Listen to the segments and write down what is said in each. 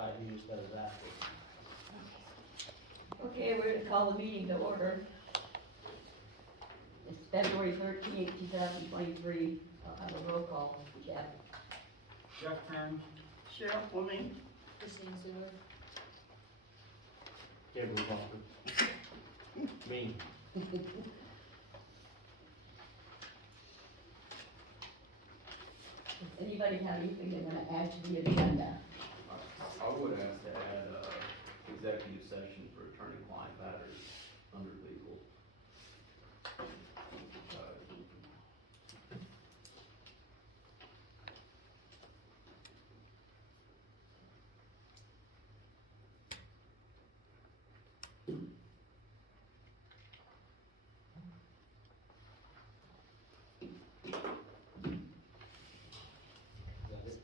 Right, he just does that. Okay, we're gonna call the meeting to order. It's February 13th, 2023. I'll have a roll call. Jeff? Jeff Kern. Cheryl Fleming. Christine Stewart. Gabriel Walker. Me. Does anybody have anything they wanna add to the agenda? I would ask to add, executive session for attorney-client matters under legal. Is that it?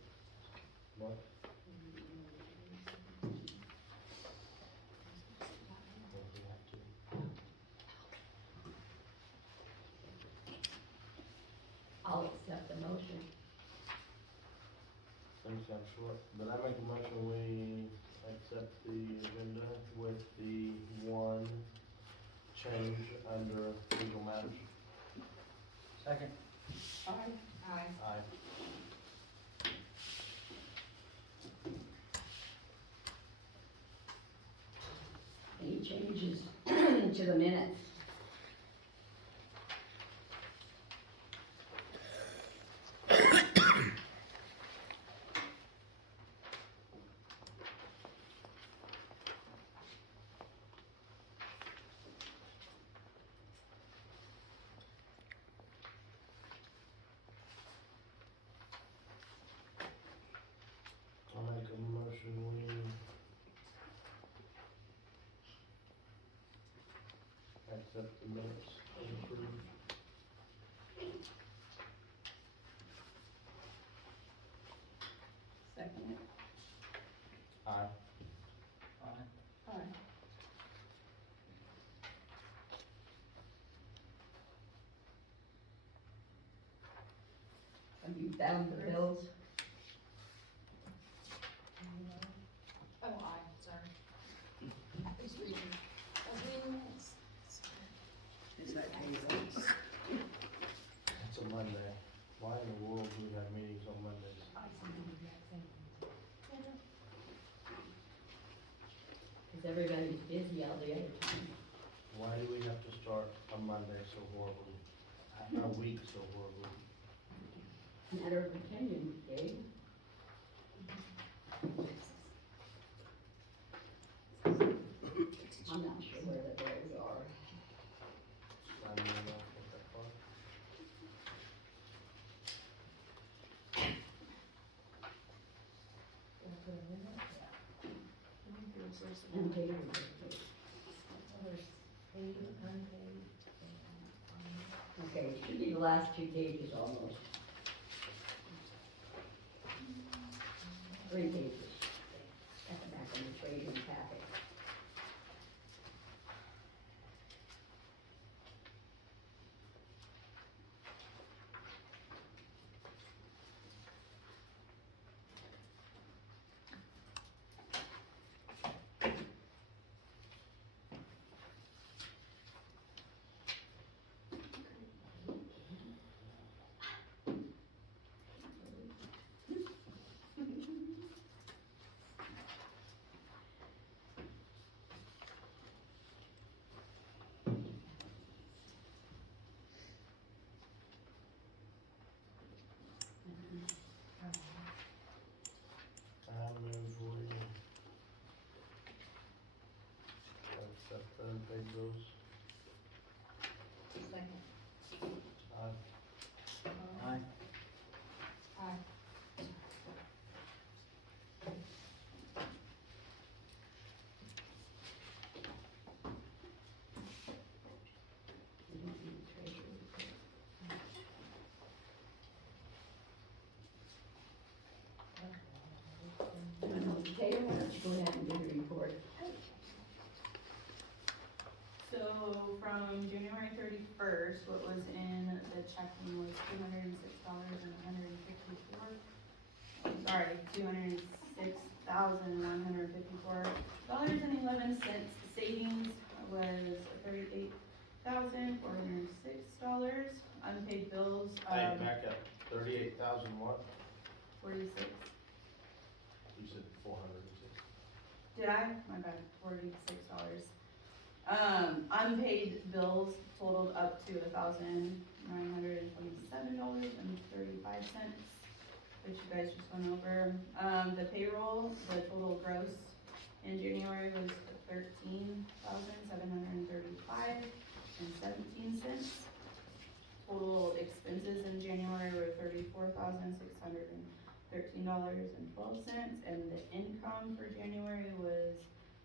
What? What do we have to? I'll accept the motion. Things got short, but I make a motion we accept the agenda with the one change under legal matters. Second. Aye. Aye. Any changes to the minutes? I'll make a motion we accept the minutes as approved. Second it. Aye. Aye. Aye. Have you found the bills? Oh, aye, sorry. Who's reading? Oh, reading minutes. Is that payrolls? It's a Monday. Why in the world do we have meetings on Mondays? Cause everybody's busy all the other time. Why do we have to start a Monday so horribly? A week so horribly? Matter of opinion, Gabe. I'm not sure where the bills are. I don't know what that part. Unpaid. Okay, it should be the last two pages almost. 3 pages. At the back of the trading packet. I move we accept the unpaid bills. Second. Aye. Aye. Aye. Taylor, why don't you go ahead and do the report? So from January 31st, what was in the checking was $206 and 154. Sorry, $206 $6,154.11. Savings was $38,406. Unpaid bills, Hey, back up, 38,000 what? 46. You said 406. Did I? My bad, $46. Unpaid bills totaled up to $1,927.35, which you guys just went over. The payroll, the total gross in January was $13,735.17. Total expenses in January were $34,613.12, and the income for January was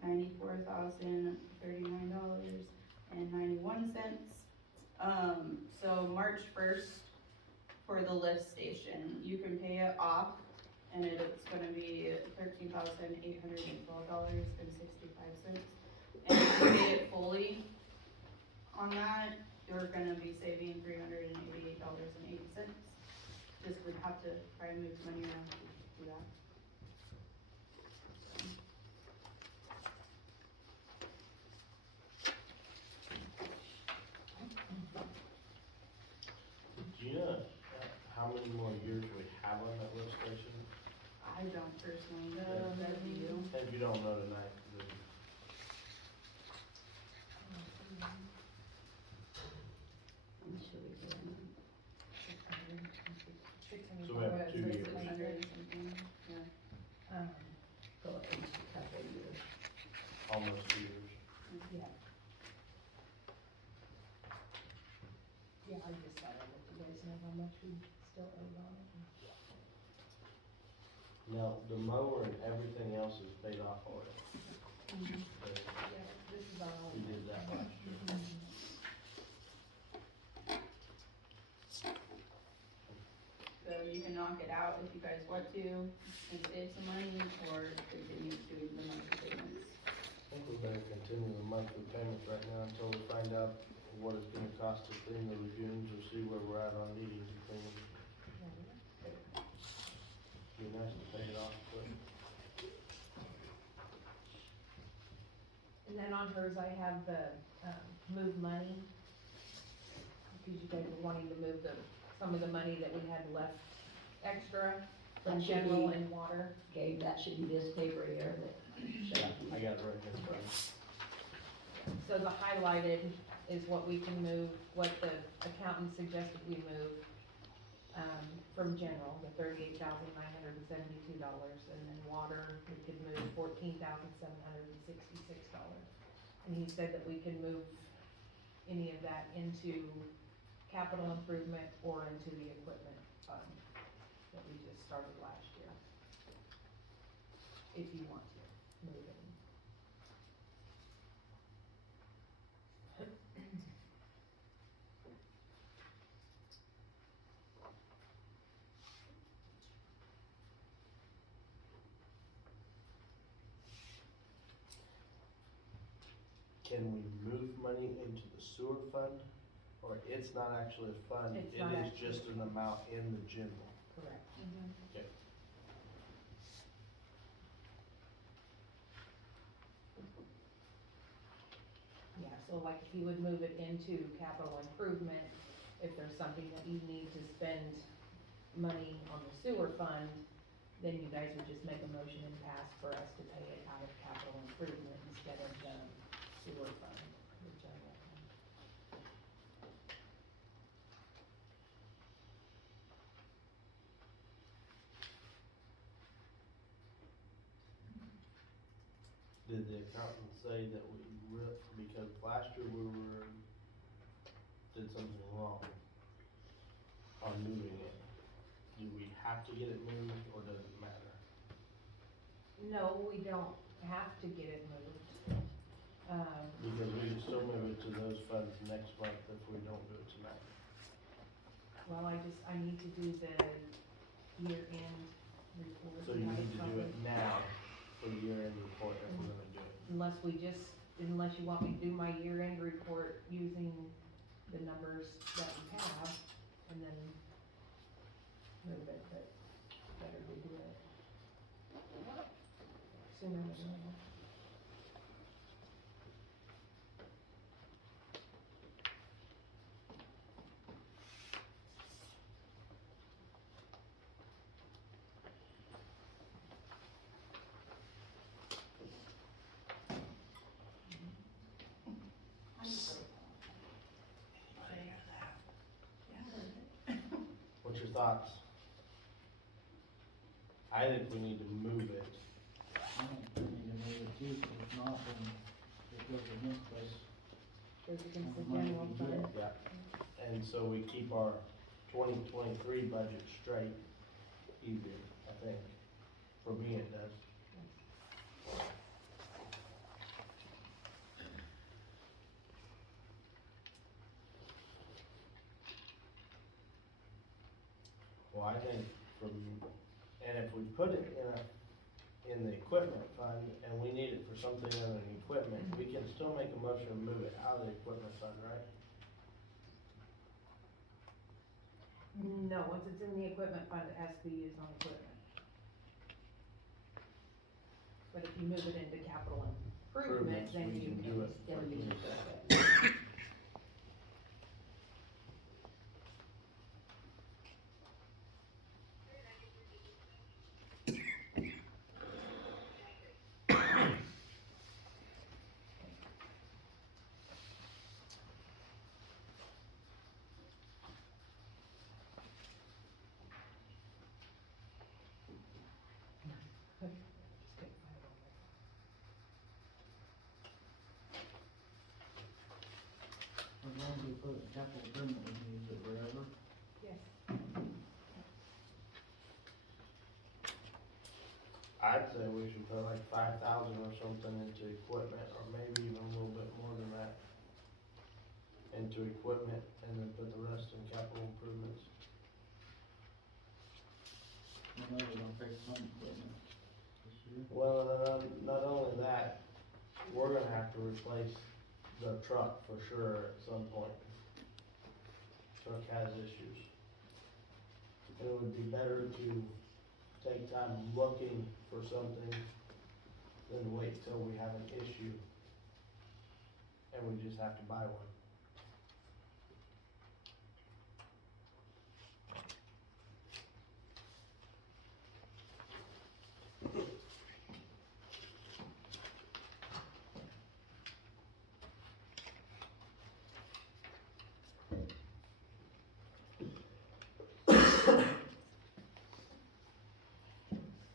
$94,039.91. So March 1st, for the lift station, you can pay it off, and it's gonna be $13,812.65. And if you pay it fully on that, you're gonna be saving $388.80. Just would have to try and move money around to do that. Do you know how many more years we have on that lift station? I don't personally know, that do you? And if you don't know tonight, then I'm sure we can. so we have 2 years, 600 and something, yeah. Go at least a couple of years. almost 2 years. Yeah, I just thought I'd let you guys know how much we still owe on it. Now, the mower and everything else is paid off already. Mhm. So Yeah, this is all. we did that last year. So you can knock it out if you guys want to, and save some money, or continue doing the monthly payments. I think we better continue the monthly payments right now until we find out what it's gonna cost to clean the lagoons or see where we're at on needing to clean them. Be nice to pay it off quick. And then on hers, I have the, move money. Because you guys were wanting to move some of the money that we had left extra from That should general be- and water. Okay, that should be this paper here that shows I got it right here in front of me. So the highlighted is what we can move, what the accountant suggested we move, from general, the $38,972, and then water, we could move $14,766. And he said that we can move any of that into capital improvement or into the equipment fund that we just started last year. If you want to move it. Can we move money into the sewer fund? Or it's not actually a fund, It's it not is actually just an amount in the general? Correct. Okay. Yeah, so like if you would move it into capital improvement, if there's something that you need to spend money on the sewer fund, then you guys would just make a motion and pass for us to pay it out of capital improvement instead of the sewer fund, the general fund. Did the accountant say that because last year did something wrong on moving it? Do we have to get it moved, or does it matter? No, we don't have to get it moved. Because we can still move it to those funds next month if we don't do it tonight. Well, I need to do the year-end report. So you have need to do it something. now for the year-end report if we're gonna do it. Unless you want me to do my year-end report using the numbers that we have, and then move it, but better to do it. Sooner than later. What's your thoughts? I think we need to move it. I think we need to move it too, 'cause if not, then it goes against us. Goes against the How much general we fund. get. Yeah. And so we keep our 2023 budget straight easier, I think. For me, it does. Well, I think and if we put it in the equipment fund, and we need it for something other than equipment, we can still make a motion to move it out of the equipment fund, right? No, once it's in the equipment fund, it has to be used on equipment. But if you move it into capital improvement, Improvements, then we you can can do it. still use it. As long as we put it in capital improvement, we can use it wherever. Yes. I'd say we should put like 5,000 or something into equipment, or maybe even a little bit more than that. Into equipment, and then put the rest in capital improvements. I know we're gonna fix some equipment this year. Well, not only that, we're gonna have to replace the truck for sure at some point. Truck has issues. And it would be better to take time looking for something than to wait till we have an issue and we just have to buy one.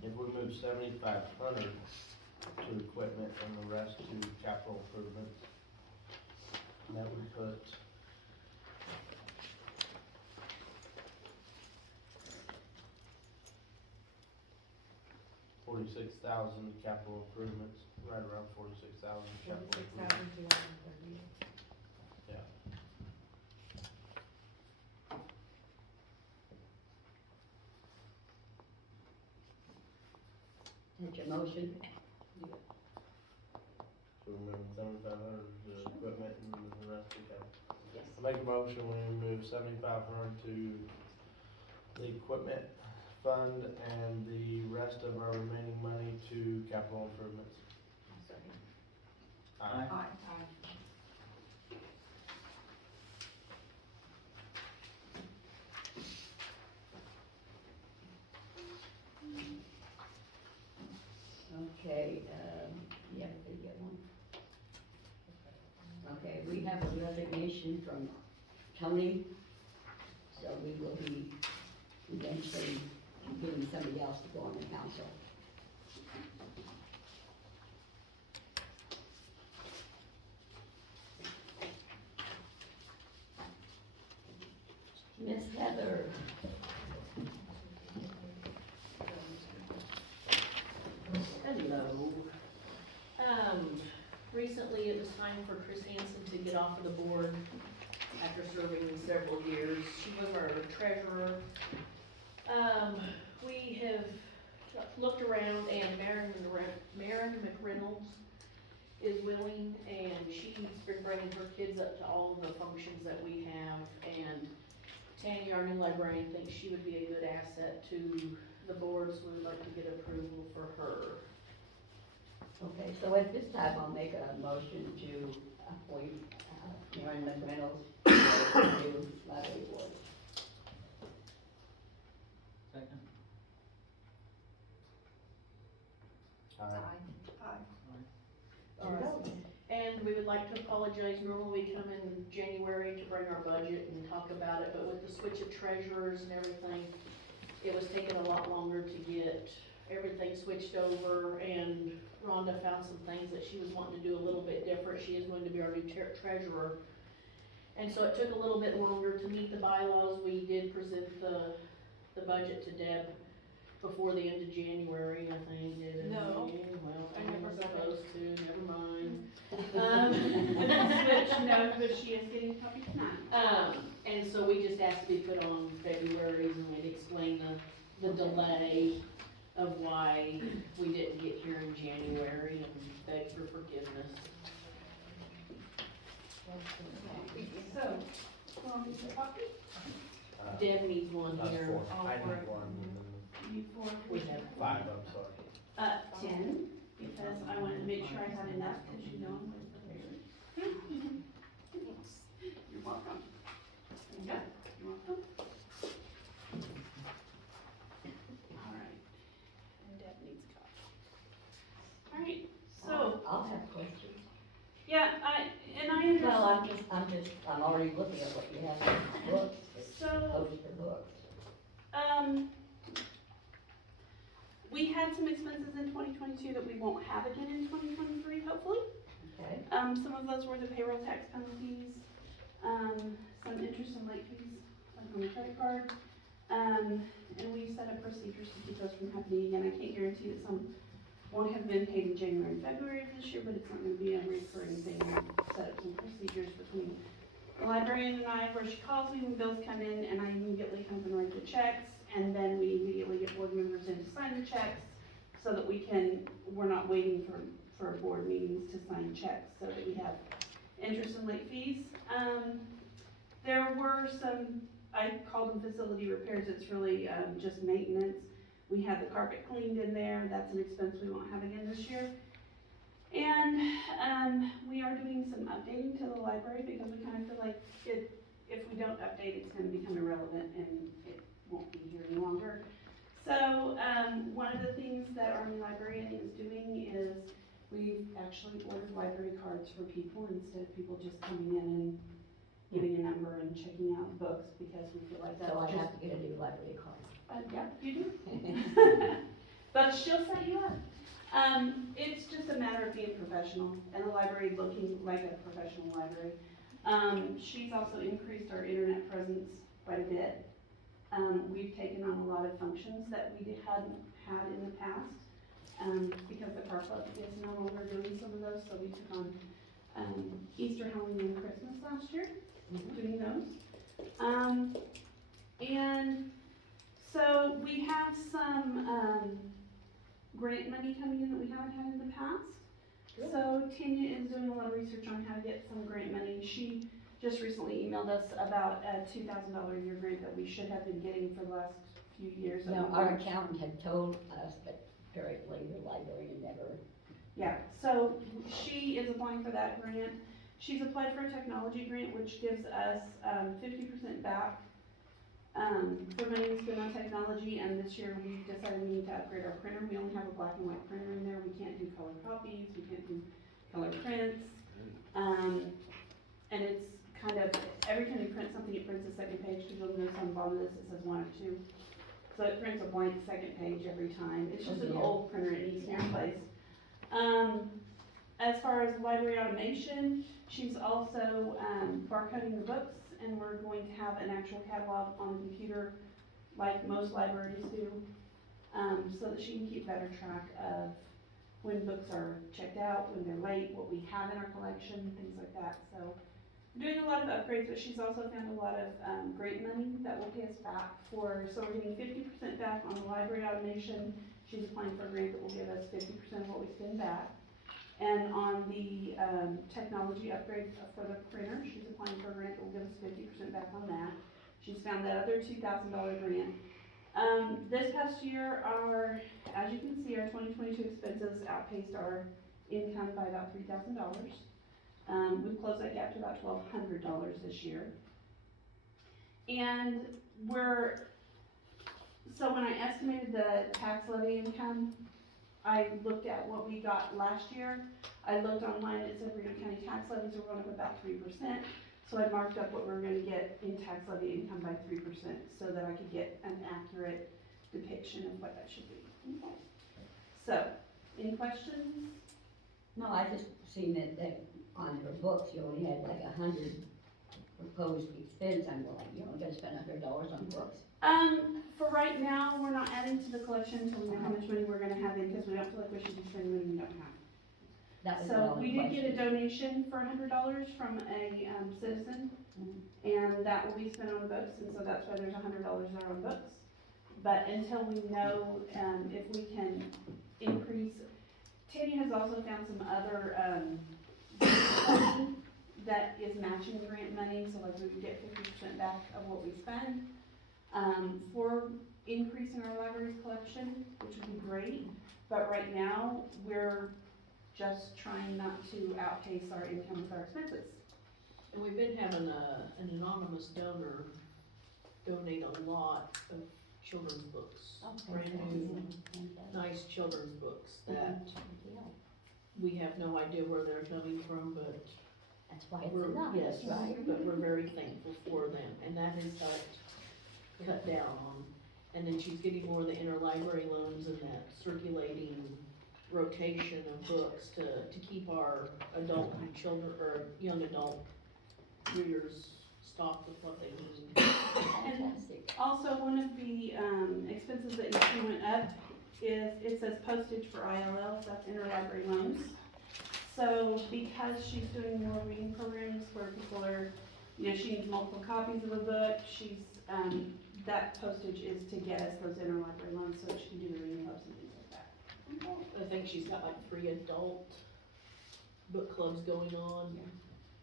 If we move 7,500 to equipment and the rest to capital improvements, that would put $46,000 capital improvements, right around 46,000 capital improvements. 46,238. Yeah. That's your motion? So we're moving 7,500 to equipment and the rest to capital. Yes. I make a motion, we move 7,500 to the equipment fund and the rest of our remaining money to capital improvements. Aye. Aye. Okay, yeah, did you get one? Okay, we have a resignation from Tony, so we will be eventually getting somebody else to go on the council. Miss Heather. Hello. Recently it was time for Chris Hansen to get off of the board after serving several years. She was our treasurer. We have looked around and Maren McReynolds is willing, and she's been bringing her kids up to all the functions that we have, and Tammy, our new librarian, thinks she would be a good asset to the board, so we'd like to get approval for her. Okay, so at this time, I'll make a motion to appoint, Maren McReynolds to the new library board. Second. Alright. And we would like to apologize, normally we come in January to bring our budget and talk about it, but with the switch of treasurers and everything, it was taking a lot longer to get everything switched over, and Rhonda found some things that she was wanting to do a little bit different. She is going to be our new treasurer. And so it took a little bit longer to meet the bylaws. We did present the budget to Deb before the end of January, I think, didn't we? No. Well, I I never was got it. supposed to, never mind. With the switch, no, but she is getting a copy tonight. And so we just asked to be put on February's, and we'd explain the delay of why we didn't get here in January, and beg for forgiveness. So, want me to copy? Deb needs one That's here. 4, all I four. need one, You four? We have 5, I'm sorry. 10, because I wanted to make sure I had enough, because you know I'm with the paper. You're welcome. There you go. You're welcome. All right. And Deb needs a copy. All right, so, I'll have questions. yeah, Well, I'm already looking at what you have in the books, So, poster books. we had some expenses in 2022 that we won't have again in 2023, hopefully. Okay, Some of those were the payroll tax penalties, some interest and late fees, like on the credit card. And we set up procedures to keep those from happening again. I can't guarantee that some won't have been paid in January and February of this year, but it's not gonna be a recurring thing. We set up some procedures between the librarian and I, where she calls me when bills come in, and I immediately come and write the checks, and then we immediately get board members in to sign the checks, so that we're not waiting for board meetings to sign checks, so that we have interest and late fees. There were some, I call them facility repairs, it's really, just maintenance. We had the carpet cleaned in there, that's an expense we won't have again this year. And, we are doing some updating to the library, because we kind of feel like if we don't update, it's gonna become irrelevant and it won't be here any longer. So, one of the things that our new librarian is doing is we've actually ordered library cards for people, instead of people just coming in and giving a number and checking out books, because we feel like that's so I just. have to get a new library card. Yeah, you do. But she'll set you up. It's just a matter of being professional, and the library looking like a professional library. She's also increased our internet presence quite a bit. We've taken on a lot of functions that we hadn't had in the past, because the car club is no longer doing some of those, so we took on, Easter, Halloween, and Christmas last year, doing those. And so we have some, grant money coming in that we haven't had in the past. Good. So Tanya is doing a lot of research on how to get some grant money. She just recently emailed us about a $2,000 a year grant that we should have been getting for the last few years. Now, our accountant had told us, but apparently the librarian never. Yeah, so she is applying for that grant. She's applied for a technology grant, which gives us 50% back for money we spend on technology, and this year we decided we need to upgrade our printer. We only have a black and white printer in there. We can't do color copies, we can't do color prints. And it's kind of, every time you print something, it prints a second page, because you'll notice on the bottom of this, it says 1 or 2. So it prints a blank second page every time. It's just an dear. old printer, it needs to be replaced. As far as library automation, she's also barcoding the books, and we're going to have an actual catalog on the computer, like most libraries do, so that she can keep better track of when books are checked out, when they're late, what we have in our collection, things like that. So we're doing a lot of upgrades, but she's also found a lot of grant money that will pay us back so we're getting 50% back on the library automation. She's applying for a grant that will give us 50% of what we spend back. And on the technology upgrade for the printer, she's applying for a grant that will give us 50% back on that. She's found that other $2,000 grant. This past year, as you can see, our 2022 expenses outpaced our income by about $3,000. We've closed that gap to about $1,200 this year. And so when I estimated the tax levy income, I looked at what we got last year. I looked online, it said Reno County tax levies were going up about 3%. So I marked up what we were gonna get in tax levy income by 3% so that I could get an accurate depiction of what that should be. So, any questions? No, I just seen that on her books, you only had like 100 proposed expense. I'm like, you're only gonna spend $100 on books. For right now, we're not adding to the collection until we know how much money we're gonna have in, because we don't feel like we should be spending money we don't have. That was my So only we did get a question. donation for $100 from a, citizen, and that will be spent on books, and so that's why there's $100 there on books. But until we know, if we can increase, Tanya has also found some other, funding that is matching grant money, so like we would get 50% back of what we spend, for increasing our library's collection, which would be great. But right now, we're just trying not to outpace our income with our expenses. And we've been having an anonymous donor donate a lot of children's books. Brand new, nice children's books that we have no idea where they're coming from, but That's why it's we're, anonymous, yes, right? but we're very thankful for them, and that has helped cut down on. And then she's getting more of the interlibrary loans and that circulating rotation of books to keep our adult and children, or young adult readers stocked with what they need. Fantastic. Also, one of the, expenses that you see went up is, it says postage for ILLs, that's interlibrary loans. So because she's doing more reading programs where people are, she needs multiple copies of a book, she's, that postage is to get us those interlibrary loans so that she can do the reading clubs and things like that. I think she's got like 3 adult book clubs going on.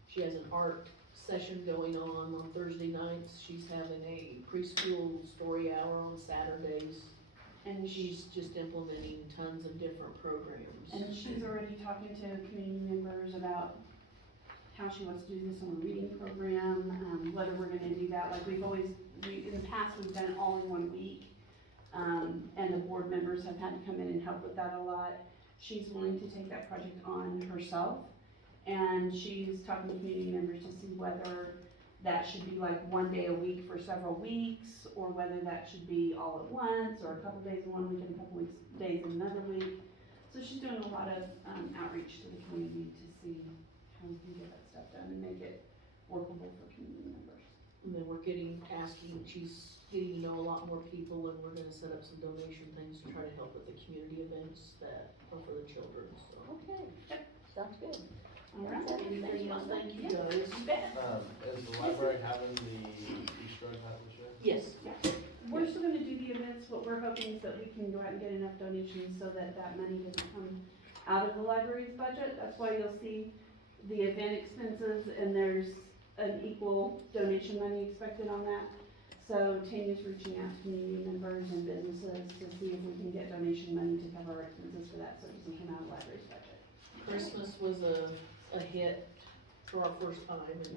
She has an art session going on Thursday nights. She's having a preschool story hour on Saturdays. And she's just implementing tons of different programs. And she's already talking to community members about how she wants to do this on a reading program, whether we're gonna do that, like in the past, we've done it all in one week. And the board members have had to come in and help with that a lot. She's willing to take that project on herself. And she's talking to community members to see whether that should be like one day a week for several weeks, or whether that should be all at once, or a couple days in one week and a couple days in another week. So she's doing a lot of, outreach to the community to see how we can get that stuff done and make it workable for community members. And then we're she's getting to know a lot more people, and we're gonna set up some donation things to try to help with the community events that are for the children, so. Okay, sounds good. All right. Anything else? Thank you guys. Is the library having the Easter egg hunt this year? Yes. We're still gonna do the events. What we're hoping is that we can go out and get enough donations so that that money doesn't come out of the library's budget. That's why you'll see the event expenses, and there's an equal donation money expected on that. So Tanya's reaching out to community members and businesses to see if we can get donation money to cover our expenses for that, so it doesn't come out of the library's budget. Christmas was a hit for our first time, and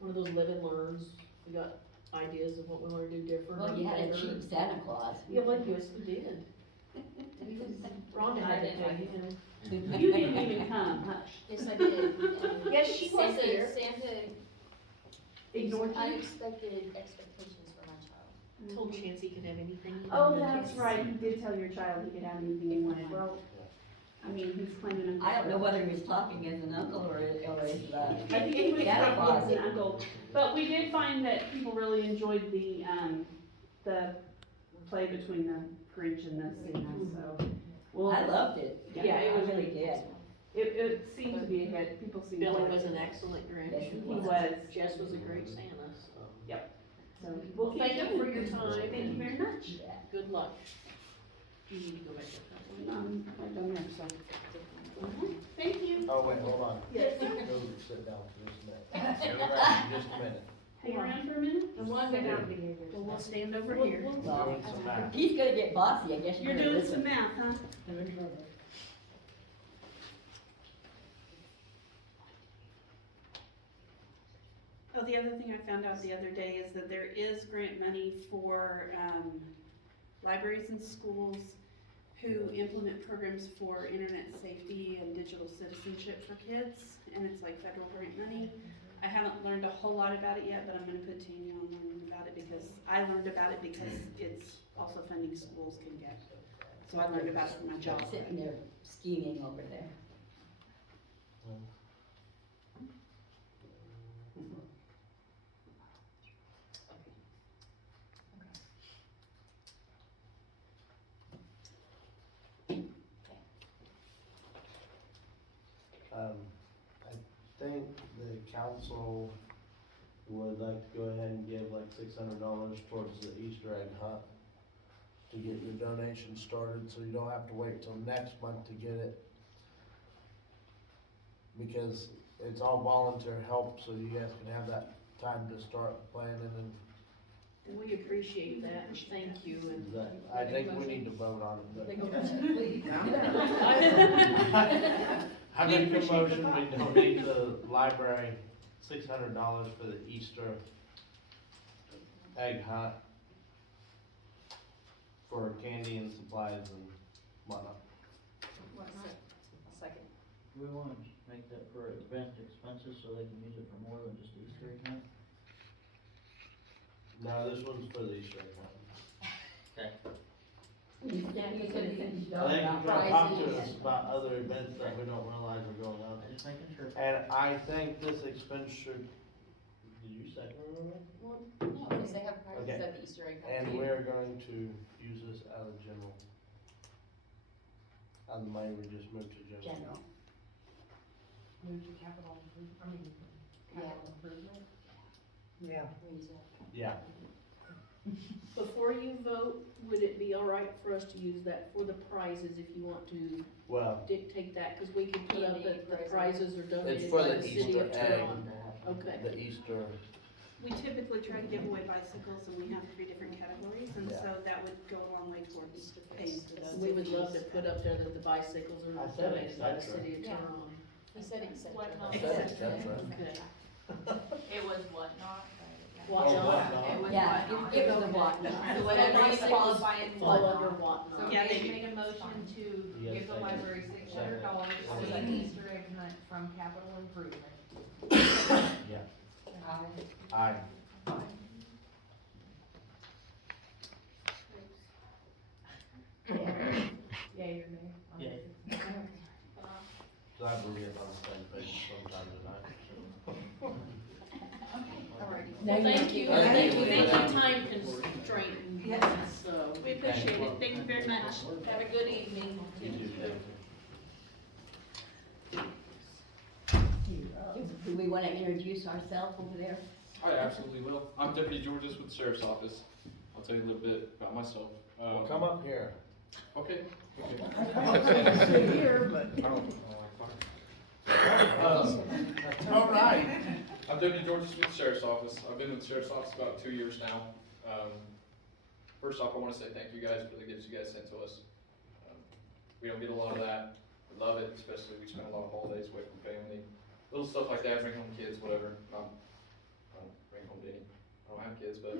one of those live and learns. We got ideas of what we wanna do different. Well, you had a better. cheap Santa Claus. Yeah, well, yes, we did. Rhonda had to pay him. You didn't even come, hush. Yes, I did. Yes, she was here. Santa Ignored you? unexpected expectations for my child. Told Chance he could have anything. he Oh, wanted. that's right, you did tell your child he could have anything he wanted. Well, I mean, he's claiming him. I don't know whether he was talking as an uncle or as, I think he was Santa Claus. talking as an uncle, but we did find that people really enjoyed the play between the Grinch and the Santa, so. Well, I loved it. Yeah, I really did. It seemed to be a hit, people seemed to Billy like was it. an excellent Grinch. Yes, he He was. Jess was a great Santa, so. So, we'll keep Thank you doing for it. your time. Thank you very much. Yeah. Good luck. You need to go back to that. I've done that, so. Thank you. Oh, wait, hold on. Yes, sir. Go sit down for just a minute. Stay around for just a minute. Hang around for a minute. And one go down, well, we'll stand over here. Doing some math. He's gonna get bossy, I guess You're gonna doing listen. some math, huh? the other thing I found out the other day is that there is grant money for, libraries and schools who implement programs for internet safety and digital citizenship for kids, and it's like federal grant money. I haven't learned a whole lot about it yet, but I'm gonna put Tanya on learning about it because I learned about it because it's also funding schools can get. So I learned about it from my job. Sitting there scheming over there. I think the council would like to go ahead and give like $600 towards the Easter egg hunt to get your donation started, so you don't have to wait till next month to get it. Because it's all volunteer help, so you guys can have that time to start planning and And we appreciate that, and thank you, and. that. I think we need to vote on it, Make but. a motion, please. I make a motion, we donate the library $600 for the Easter egg hunt for candy and supplies and whatnot. Second. We wanna make that for event expenses so they can use it for more than just Easter egg hunt. No, this one's for the Easter egg hunt. Okay. You said you could have finished I think about you're gonna talk to prizes. us about other events that we don't realize are going on. I'm just making sure. And I think this expenditure, did you second it already? Well, no, because they have prizes Okay. at the Easter egg hunt And too. we're going to use this out of general. Out of the money we just moved to general. General. Move to capital improvement. Yeah. Yeah, Before you vote, would it be all right for us to use that for the prizes if you want to well, dictate that? Cause we can put up Candy that the prizes. prizes are it's donated for by the the city Easter of egg, Turon. Okay. the Easter, We typically try to give away bicycles and we have 3 different categories, and Yeah. so that would go a long way towards paying for those. We would love to put up there that the bicycles are I said donated by the et cetera. city of Yeah. Turon. He said except. I said et cetera. Okay. It was whatnot, Whatnot. Oh, whatnot. It was Yeah, whatnot. it was the whatnot. So whatever you qualify in Fall whatnot. under whatnot. So Yeah, Dave they- made a motion to Yes, give the second. library $600 for Second. the Easter egg hunt from capital improvement. Yeah. Aye. Aye. Yay or nay? on Yay. this? Glad we're getting on the same page sometime tonight. Alrighty. Now you Thank have you, to- thank you, Thank thank you. you, time constraint, Yes. so. We appreciate it, thank you very much. Have a good evening. You do, Do we wanna introduce ourselves over there? I absolutely will. I'm Deputy Georges with the Sheriff's Office. I'll tell you a little bit about myself. Well, come up here. Okay. Here, but. All right. I'm Deputy Georges with the Sheriff's Office. I've been with the Sheriff's Office about 2 years now. First off, I want to say thank you guys for the gifts you guys sent to us. We don't get a lot of that. We love it, especially we spend a lot of holidays away from family. Little stuff like that, bring home kids, whatever. I don't bring home any. I don't have kids, but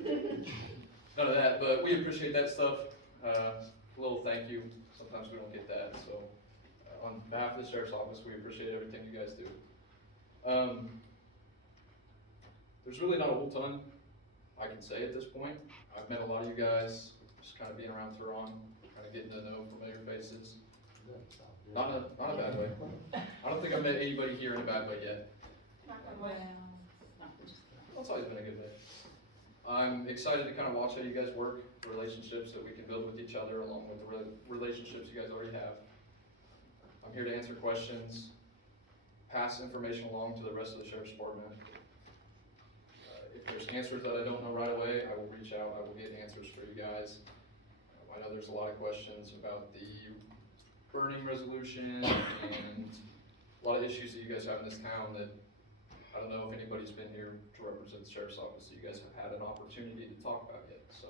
none of that. But we appreciate that stuff. A little thank you. Sometimes we don't get that. So on behalf of the Sheriff's Office, we appreciate everything you guys do. There's really not a whole ton I can say at this point. I've met a lot of you guys, just kind of being around Turon, kind of getting to know familiar faces. Not in a bad way. I don't think I've met anybody here in a bad way yet. It's always been a good day. I'm excited to kind of watch how you guys work, the relationships that we can build with each other along with the relationships you guys already have. I'm here to answer questions, pass information along to the rest of the Sheriff's Department. If there's answers that I don't know right away, I will reach out, I will get answers for you guys. I know there's a lot of questions about the burning resolution and a lot of issues that you guys have in this town that I don't know if anybody's been here to represent the Sheriff's Office that you guys have had an opportunity to talk about yet. So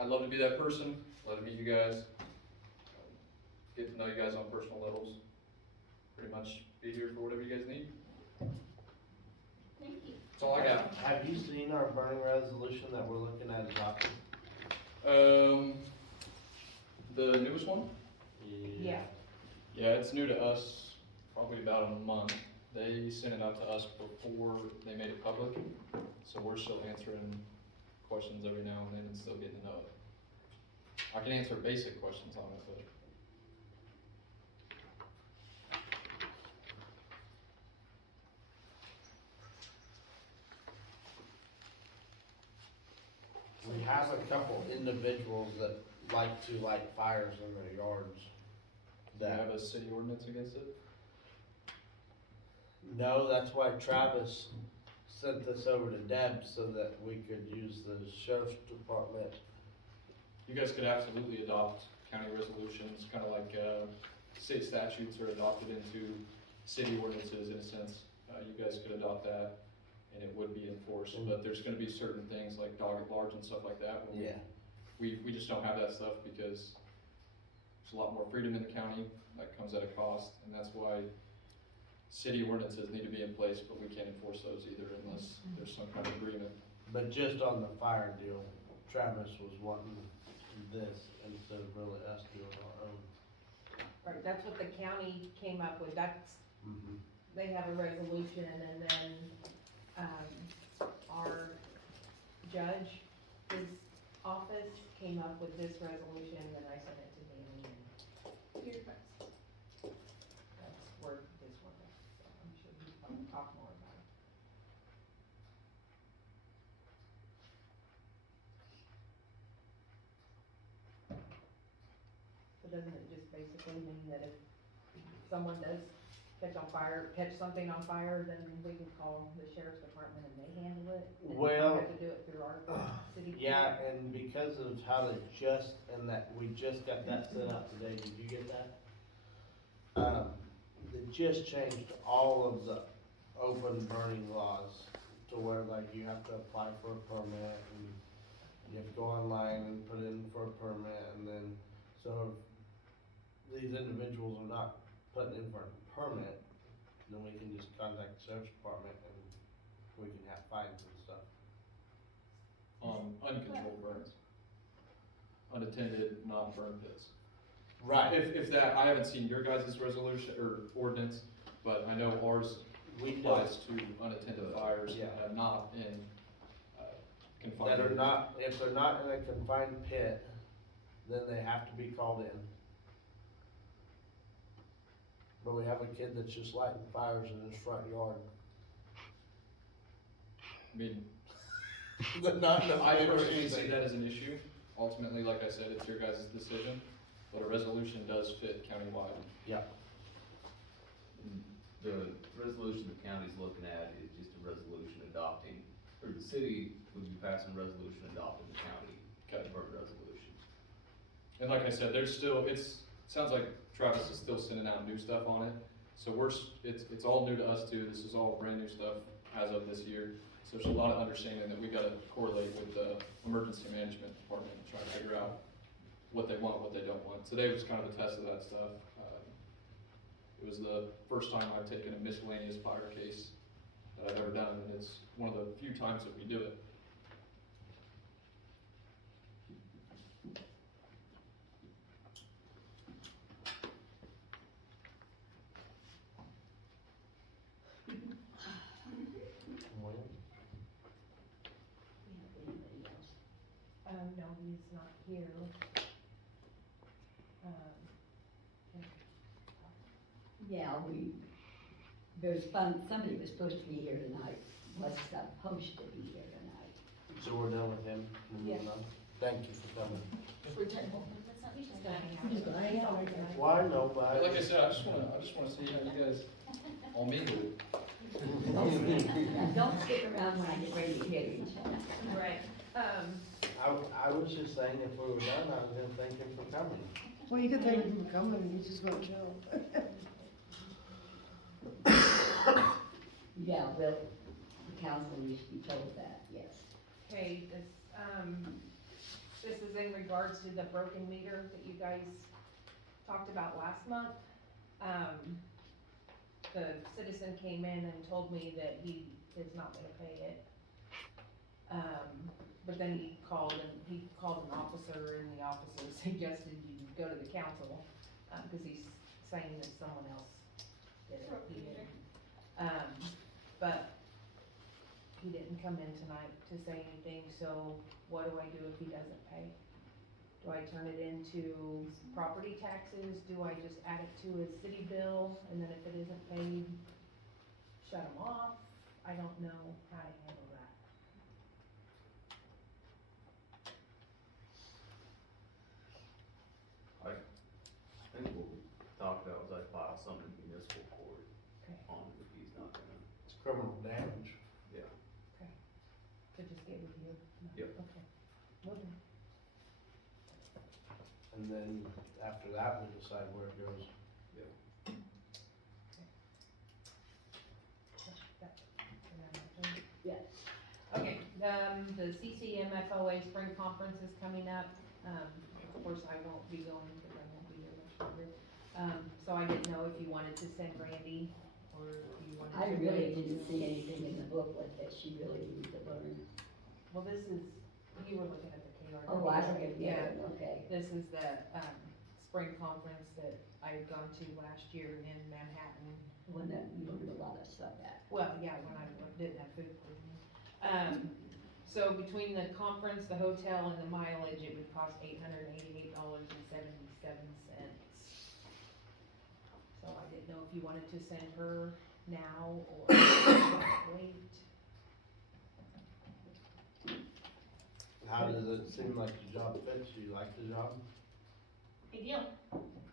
I'd love to be that person, love to meet you guys, get to know you guys on personal levels, pretty much be here for whatever you guys need. Thank you. That's all I got. Have you seen our burning resolution that we're looking at adopting? The newest one? Yeah. Yeah, it's new to us, probably about a month. They sent it out to us before they made it public, so we're still answering questions every now and then and still getting to know it. I can answer basic questions on it, but. We have a couple individuals that like to light fires in their yards. Do you That, have a city ordinance against it? no, that's why Travis sent this over to Deb so that we could use the sheriff's department. You guys could absolutely adopt county resolutions, kind of like, state statutes are adopted into city ordinances in a sense. You guys could adopt that and it would be enforced, but there's gonna be certain things like dog at large and stuff like that. where Yeah. We just don't have that stuff because there's a lot more freedom in the county that comes at a cost, and that's why city ordinances need to be in place, but we can't enforce those either unless there's some kind of agreement. But just on the fire deal, Travis was wanting this instead of really us doing our own. Right, that's what the county came up with, that's, Mm-hmm. they have a resolution, and then, our judge, his office came up with this resolution, and I sent it to Danny, and that's where this one is, so I'm sure he'll probably talk more about it. So doesn't it just basically mean that if someone does catch something on fire, then we can call the sheriff's department and they handle it? And we Well, don't have to do it through our city? Yeah, and because of how they just, and that, we just got that set up today, did you get that? They just changed all of the open burning laws to where like you have to apply for a permit and you have to go online and put in for a permit, and then, so if these individuals are not putting in for a permit, then we can just contact the sheriff's department and we can have fines and stuff. Uncontrolled burns. Unattended, non-burn pits. Right. If that, I haven't seen your guys' resolution or ordinance, but I know ours We don't, applies to unattended fires Yeah. that are not in, confined that are areas. not, if they're not in a confined pit, then they have to be called in. But we have a kid that's just lighting fires in his front yard. I mean, Not in a I pit or personally see anything. that as an issue. Ultimately, like I said, it's your guys' decision, but a resolution does fit countywide. The resolution the county's looking at is just a resolution adopting, or the city would be passing a resolution adopting the county burn resolution. And like I said, there's still, sounds like Travis is still sending out new stuff on it. So it's all new to us too. This is all brand new stuff as of this year. So there's a lot of understanding that we gotta correlate with the emergency management department and try to figure out what they want, what they don't want. Today was kind of a test of that stuff. It was the first time I've taken a miscellaneous fire case that I've ever done, and it's one of the few times that we do it. Well, Anybody else? No, he's not here. Yeah, somebody was supposed to be here tonight, was supposed to be here tonight. So we're done with him, we're moving Yes. on. Thank you for coming. She's gonna hang out. Why, no, But like I but. said, I just wanna see how you guys all mingle. Don't stick around when I get ready to hit each other. Right, I was just saying if we were done, I was gonna thank him for coming. Well, you could thank him for coming, and he just won't show. Yeah, well, the council needs to be told that, yes. okay, this is in regards to the broken meter that you guys talked about last month. the citizen came in and told me that he is not gonna pay it. But then he called an officer, and the officer suggested you go to the council, cause he's saying that someone else did it, he didn't. But he didn't come in tonight to say anything, so what do I do if he doesn't pay? Do I turn it into property taxes? Do I just add it to his city bill, and then if it isn't paid, shut him off? I don't know how to handle that. I think what we talked about was I file something in municipal court Okay. on it if he's not gonna, It's criminal damage. yeah. To just get with you? No. Yep. Okay. Moving. And then after that, we decide where it goes. Yes. Okay, the CCMFOA Spring Conference is coming up. Of course, I won't be going because I won't be here much longer. So I didn't know if you wanted to send Randy or if you wanted to. I really wait. didn't see anything in the booklet that she really needed to learn. Well, this is, you were looking at the KR. Oh, I look at the Yeah. other one, okay. This is the, spring conference that I had gone to last year in Manhattan. One that you learned a lot of stuff at. Well, yeah, when I didn't have food poisoning. So between the conference, the hotel, and the mileage, it would cost $888.77. So I didn't know if you wanted to send her now or wait. How does it seem like the job fits? You like the job? Big deal.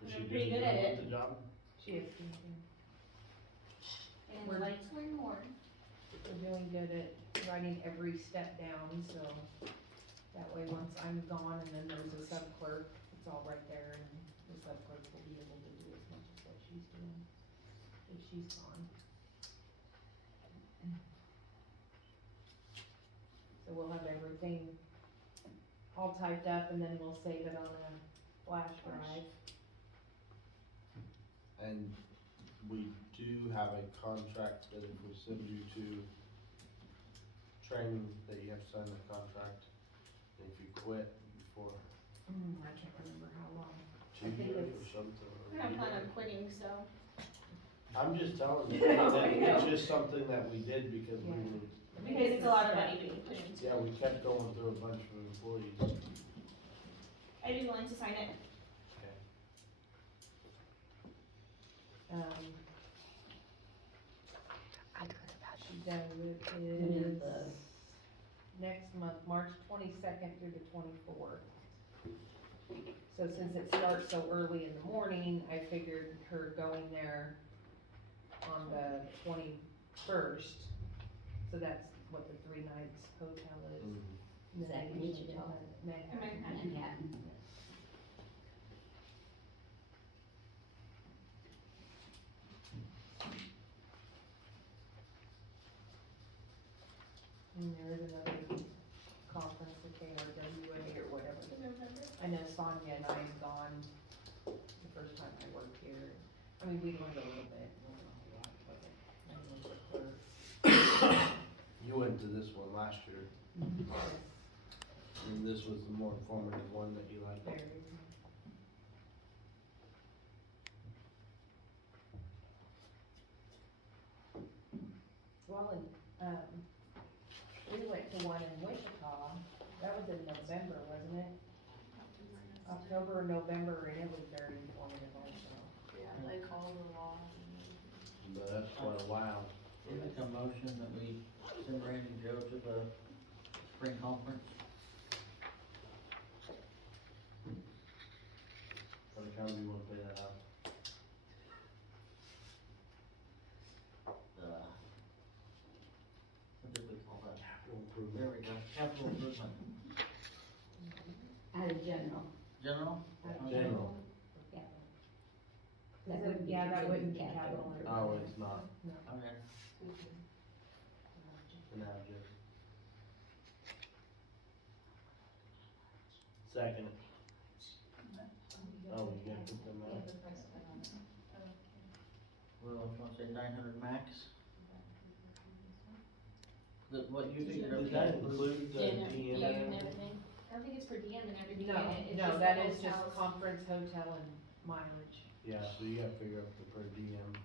Is she I'm pretty doing good at with it. The job? She is doing good. And We're- I'd like to learn more. We're doing good at writing every step down, so that way once I'm gone and then there's a sub clerk, it's all right there and the sub clerk will be able to do as much as what she's doing if she's gone. So we'll have everything all typed up and then we'll save it on a flash drive. And we do have a contract that if we send you to training, that you have to sign the contract. And if you quit before I can't remember how long. 2 I think years or it's- something. or I don't a plan year. on quitting, so. I'm just telling you, No, that I know. it's just something that we did because we Yeah. were, Because it's a lot of money being put into it. yeah, we kept going through a bunch of employees. I'd be willing to sign it. Okay. She does it When is is the- next month, March 22nd through the 24th. So since it starts so early in the morning, I figured her going there on the 21st, so that's what the 3 nights hotel is. Mhm. And Is then that I usually Wichita? have Manhattan. Manhattan. And there is another conference, the KRWA or whatever. I know Sonia and I have gone the first time I worked here. I mean, we learned a little bit, wasn't a whole lot, was it? I was the clerk. You went to this one last year, and this was the more informative one that you liked. Very. Well, and, we went to one in Wichita, that was in November, wasn't it? October or November, and it was very informative also. Yeah, they call the law. But that's quite a while. We make a motion that we send Randy and Joe to the spring conference. What account do you wanna pay that out? What did we call that? Capital improvement. There we go, capital improvement. Out of general. General? General. Yeah. Is That it- wouldn't be yeah, that wouldn't be considered capital. Oh, it's not, Okay. an abject. Second. Oh, you gotta put them out. Well, if say 900 max? What you figured Does okay? that include the Dinner, DM? food and everything? I don't think it's per diem and everything No, in it, it's no, just that the is just hotels. conference, hotel, and mileage. Yeah, so you gotta figure up the per diem.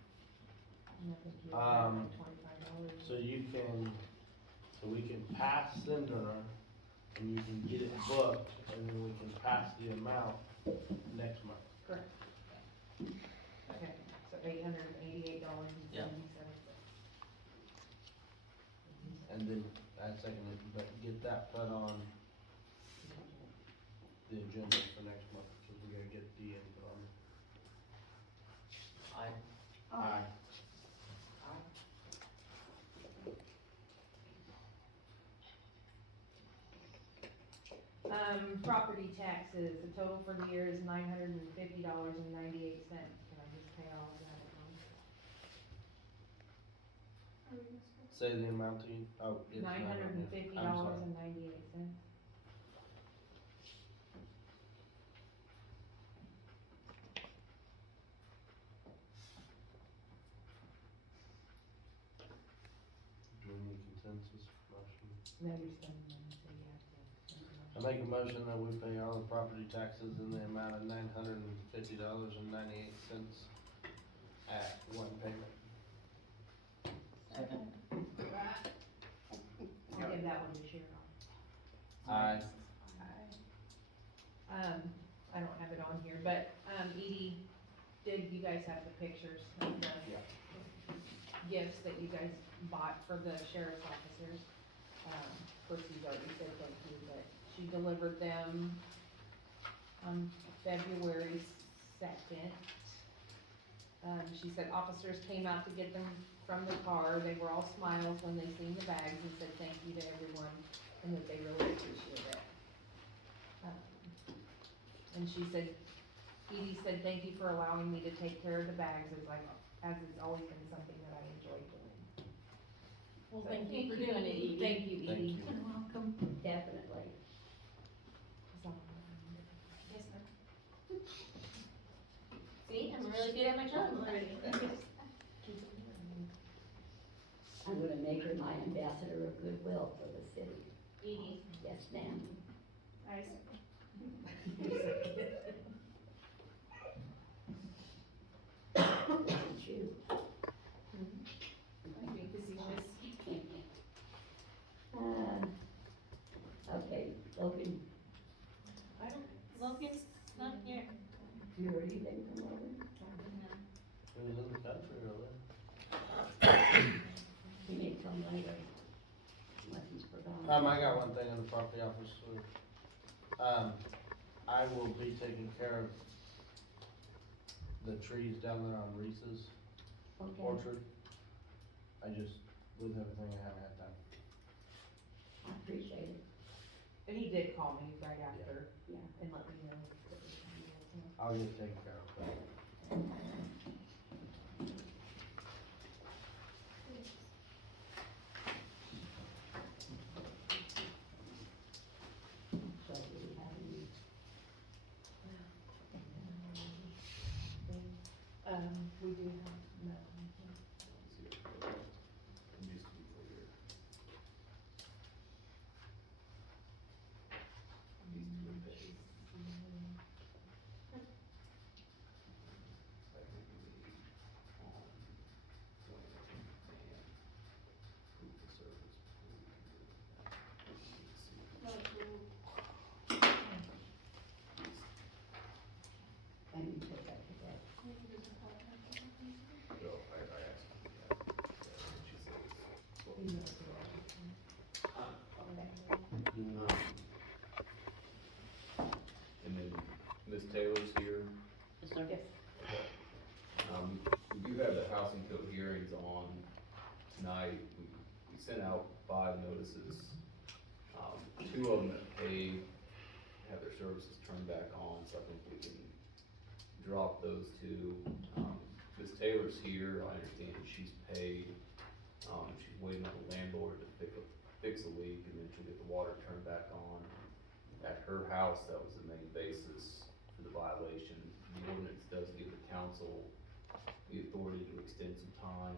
And I think you have Um, like $25. So we can pass Cinder, and you can get it booked, and then we can pass the amount next month. Correct. Okay, so $888.77. And then, that's second, but get that put on the agenda for next month, cause we gotta get the input on it. Aye. Property taxes, the total for the year is $950.98. Can I just pay all of that at once? Say the amount to you, oh, it's not on here. I'm sorry. $950.98. Do we need consensus motion? No, you're spending money, so you have to. I make a motion that we pay all the property taxes in the amount of $950.98 at one payment. Second. I'll give that one to Cheryl. Aye. I don't have it on here, but, Edie, you guys have the pictures of the gifts that you guys bought for the sheriff's officers? Of course, you've already said thank you, but she delivered them on February 2nd. She said officers came out to get them from the car, they were all smiles when they seen the bags and said thank you to everyone, and that they really appreciate it. And she said, Edie said, thank you for allowing me to take care of the bags, as it's always been something that I enjoy doing. Well, So thank you for doing it, Edie. Thank you, Thank Edie. you. You're welcome. Definitely. So, Yes, ma'am. See, I'm really good at my job already. I'm gonna make her my ambassador of goodwill for the city. Edie, Yes, ma'am. I second. It's you. I'm being facetious. Okay, Logan, Logan's not here. you already been from Logan? It was in the country earlier. He may come later, unless he's forgotten. I got one thing in the property office, so, I will be taking care of the trees down there on Reese's Okay, orchard. I just, with everything, I haven't had time. I appreciate it. and he did call me right after, Yeah. and let me know. I'll get it taken care of. So do we have any, We do have, no. Just to be clear. These two are paid. Like we need on when and proof of service. and you put that together? No, I asked, yeah, she said it's. And then Ms. Taylor's here. Yes, sir. Yes. We do have the housing code hearings on tonight. We sent out 5 notices. 2 of them that paid, have their services turned back on, so I think we can drop those 2. Ms. Taylor's here, I understand that she's paid. She's waiting on the landlord to fix a leak, and then she'll get the water turned back on. At her house, that was the main basis for the violation. The ordinance does give the council the authority to extend some time,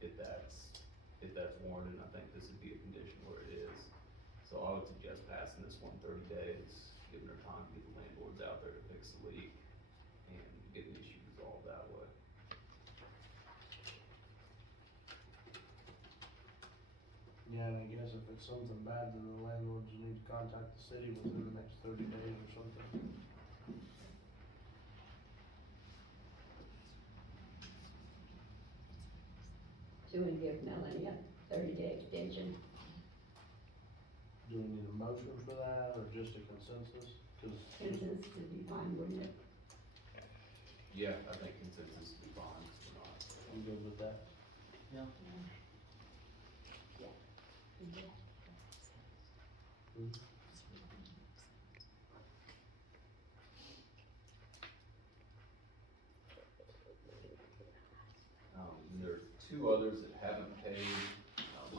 if that's warranted, and I think this would be a condition where it is. So I would suggest passing this one 30 days, giving her time to get the landlords out there to fix the leak and get the issue resolved that way. Yeah, and I guess if it's something bad, then the landlords need to contact the city within the next 30 days or something. So we give Melanie a 30-day extension. Do we need a motion for that, or just a consensus? 'Cause Consensus would be fine, wouldn't it? Yeah, I think consensus would be fine, we're not. I'm good with that. Yeah. And there are two others that haven't paid.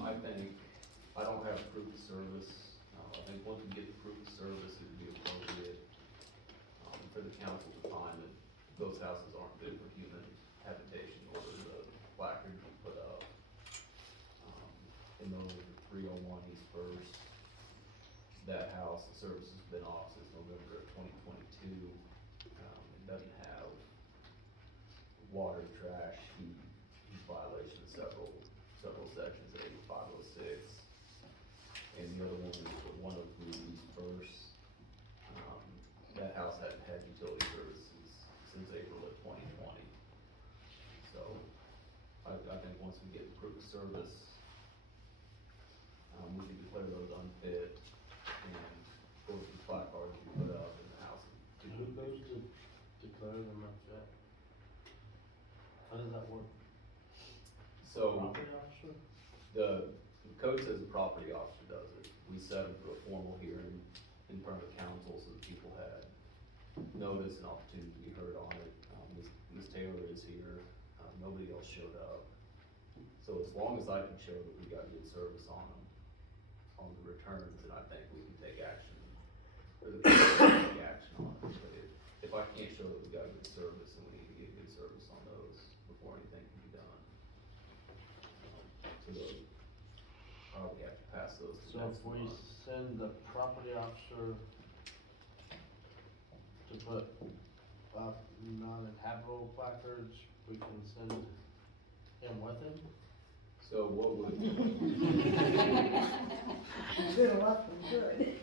I don't have proof of service. I think once we get the proof of service, it would be appropriate, for the council to find that those houses aren't good for human habitation, or the placard be put up. And those are 301 East First. That house, the service has been off since November of 2022. It doesn't have water, trash, heat violation of several sections of 8506. And the other one is the 103 East First. That house hadn't had utility services since April of 2020. So, I think once we get the proof of service, we can declare those unfit, and those placards we put up in the house. Who goes to declare them unfit? How does that work? So, Property officer? the code says the property officer does it. We set them for a formal hearing in front of the council, so that people had notice and opportunity to be heard on it. Ms. Taylor is here, nobody else showed up. So as long as I can show that we got good service on them, on the returns, then I think we can take action, or the council can take action on it. But if I can't show that we got good service, then we need to get good service on those before anything can be done. So those, probably have to pass those to So next if we month. send the property officer to put up non-inhabitable placards, we can send him with him? So what would, Good luck and good.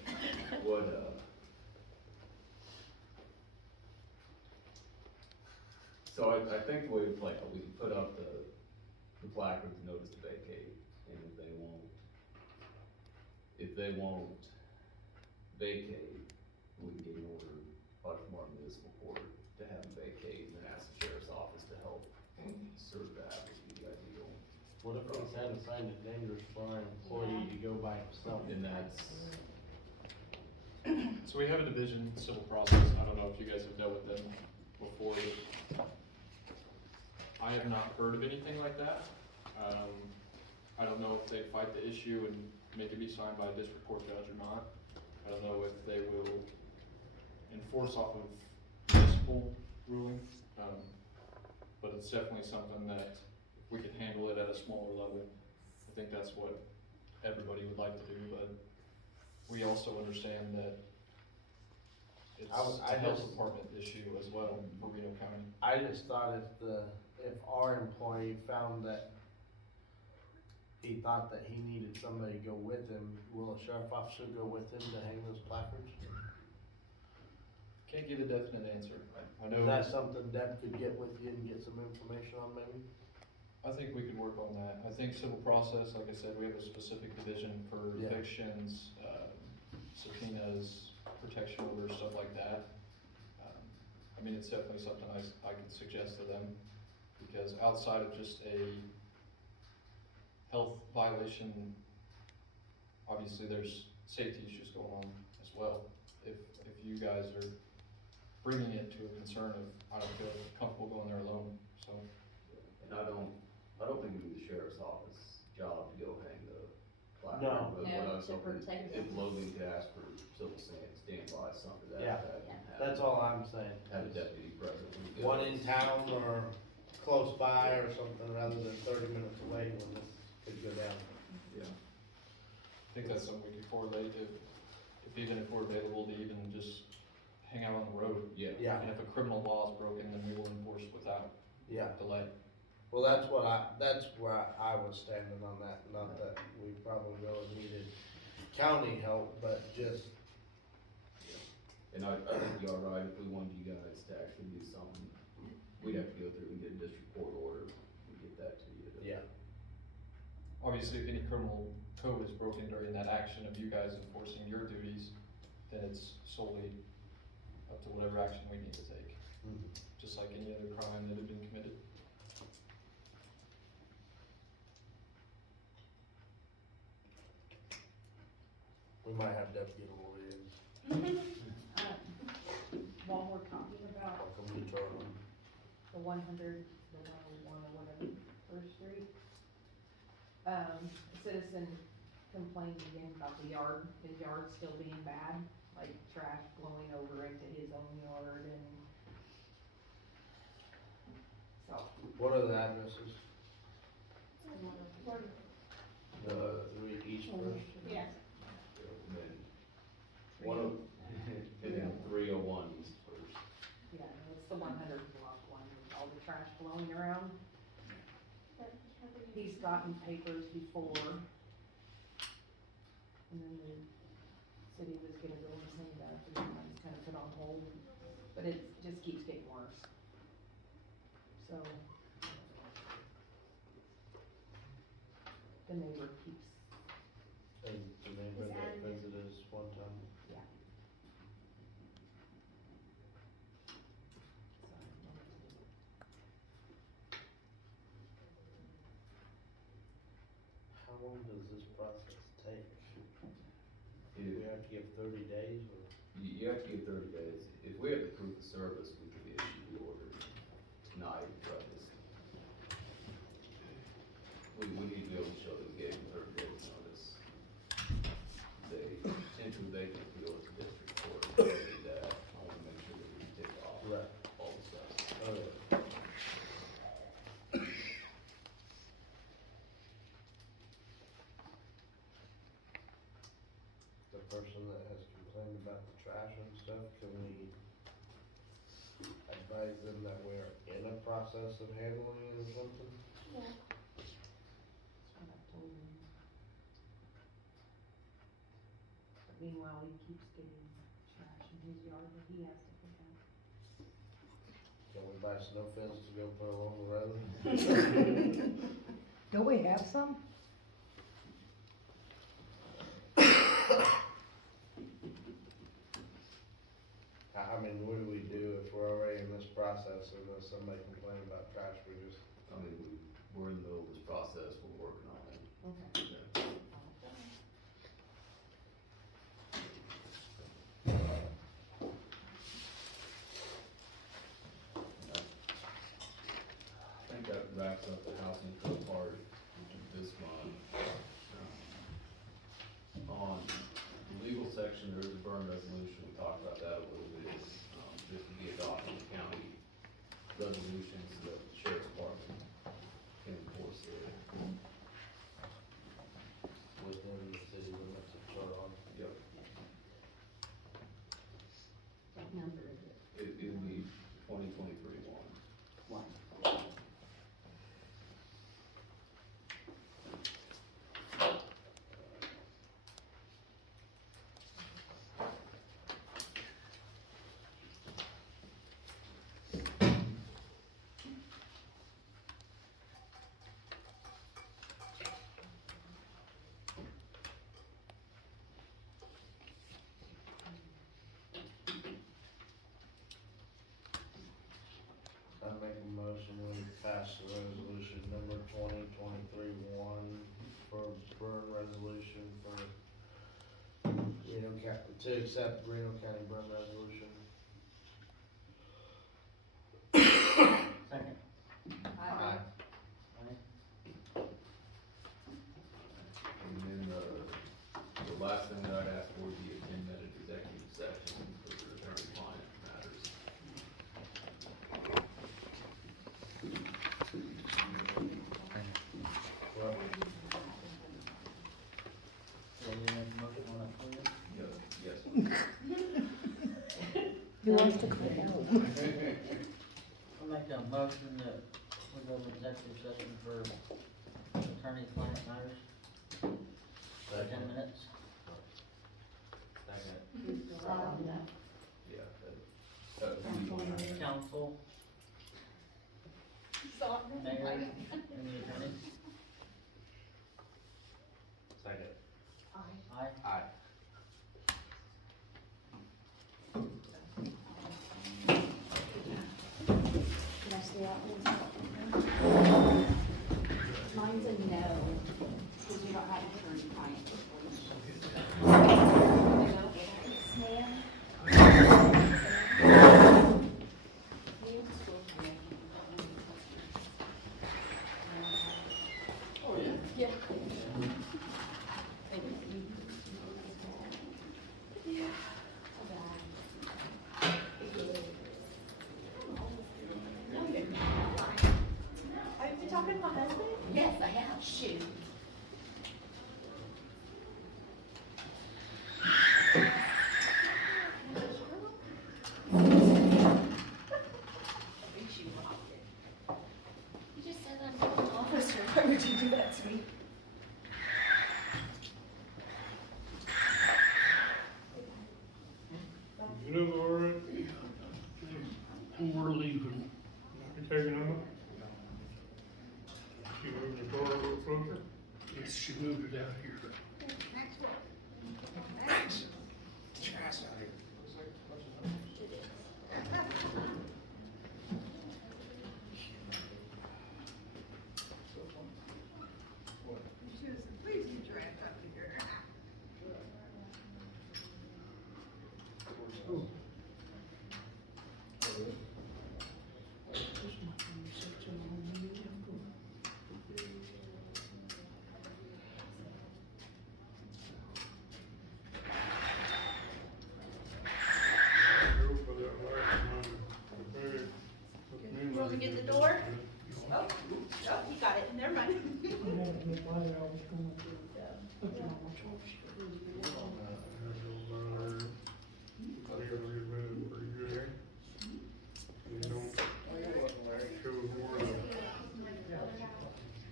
so I think the way we play out, we can put up the placard to notice to vacate, and if they won't vacate, we can get an order by tomorrow municipal court to have them vacate, and then ask the sheriff's office to help serve that, which would be ideal. What if we had to find it dangerous for our employee to go by himself? And that's, So we have a division, civil process, I don't know if you guys have dealt with them before, but I have not heard of anything like that. I don't know if they fight the issue and make it be signed by a district court judge or not. I don't know if they will enforce off of municipal ruling, but it's definitely something that we can handle it at a smaller level. I think that's what everybody would like to do, but we also understand that it's I a health just- department issue as well for Reno County. I just thought if our employee found that he thought that he needed somebody to go with him, will a sheriff officer go with him to hang those placards? Can't give a definite answer. I know. Is that something Deb could get with you and get some information on maybe? I think we could work on that. I think civil process, like I said, we have a specific division for Yeah. evictions, subpoenas, protection orders, stuff like that. I mean, it's definitely something I could suggest to them, because outside of just a health violation, obviously there's safety issues going on as well. If you guys are bringing it to a concern of, I don't feel comfortable going there alone, so. and I don't think it'd be the sheriff's office job to go hang the placard. No. But what No, I was to hoping, protect if them. Logan could ask for civil standby, something to Yeah. that effect. and That's all I'm saying. Have a deputy present when we go. One in town or close by or something rather than 30 minutes away when this could go down. Yeah. I think that's something we could correlate if even if we're available to even just hang out on the road. Yeah. Yeah, And if a criminal law is broken, then we will enforce without yeah. delay. Well, that's where I was standing on that, not that we probably really needed county help, but just, And I think you are right, if we wanted you guys to actually do something, we'd have to go through and get a district court order and get that to you. yeah, Obviously, if any criminal code is broken during that action of you guys enforcing your duties, then it's solely up to whatever action we need to take, Mhm. just like any other crime that had been committed. we might have deputy lawyers, While we're talking about like a turon. the 100, the 101 or whatever, First Street. A citizen complained again about the yard, his yard still being bad, like trash blowing over into his own yard and so. What are the addresses? The 3 East First? Yeah. And then, one of, and then 301 East First. Yeah, it's the 100 block one with all the trash blowing around. He's gotten papers before. And then the city was gonna go and clean it up, and then that was kind of put on hold, but it just keeps getting worse. So. The neighbor keeps, And the neighbor that visited us one time. yeah. How long does this process take? Do If- we have to give 30 days or? You have to give 30 days. If we have the proof of service, we could issue the order tonight, but we need to be able to show that we gave them 30 days notice. They tend to vacate if we go to the district court, we do that. I want to make sure that we take off Right. all the stuff. The person that has complained about the trash and stuff, can we advise them that we're in a process of handling it or something? That's what I told him. But meanwhile, he keeps getting trash in his yard that he has to pick up. Can we buy snow fence to go put along the road? Don't we have some? I mean, what do we do if we're already in this process and there's somebody complaining about trash, we just, I mean, we're in the middle of this process, we're working on it. Okay. I think that wraps up the housing code part this month. On the legal section, there is a burn resolution, we talked about that a little bit. This would be adopting the county resolution so that the sheriff's department can enforce it. within the city limits of Turon. Yep. What number is it? It would be 2023 one. One. I make a motion when we pass the resolution number 2023-1 for burn resolution for Reno County, to accept Reno County burn resolution. Second. Aye. And then the last thing that I'd ask for would be a 10-minute executive session for the attorney-client matters. He wants to come out. I'll make a motion that we go to executive session for attorney-client matters. For 10 minutes. Yeah, that. Council, mayor, and the attorney. Second. Aye. Aye. Can I stay out there? Mine's a no, because you don't have attorney client. Have you been talking to my husband? Yes, I have. Shoot. You just said I'm an officer. Why would you do that to me? You know, Laura, we're leaving, you taking off? She moved the car a little closer? Yes, she moved it out here. You want me to get the door? Oh, you got it, never mind.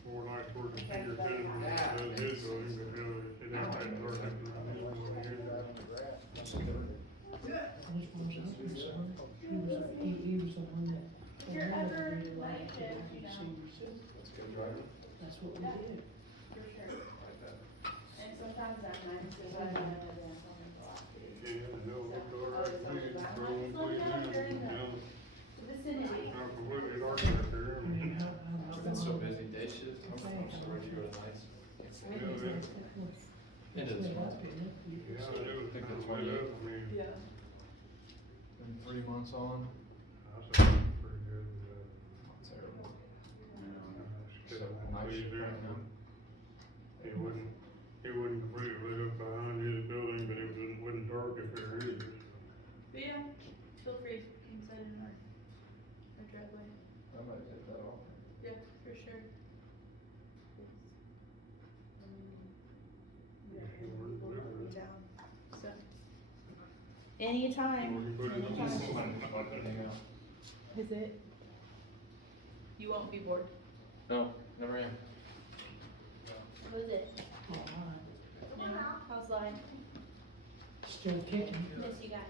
More like towards the finger head than it does his, so it ain't that hard to If you're ever like him, you know. That's what we did. For sure. And sometimes I'm nice, because I don't know that I'm going to go out. Yeah, no, it's all right, please, bro, please, Vicinity. not completely dark out there. It's been so busy, day shift, I'm sorry to go to nights. It is. Yeah, it was Think kind that's of why laid you- up, I mean, Yeah. Been 3 months on. I said, it's pretty good, Terrible. Just So night leave shift there. right now. It wouldn't completely lit up behind his building, but it wasn't dark up there either. But yeah, feel free, you can set it in our driveway. I might take that off. Yeah, for sure. So. Anytime. Or you put it on Anytime. the line, like that. Is it? You won't be bored. No, never am. What is it? How's life? Still kicking. Miss you guys.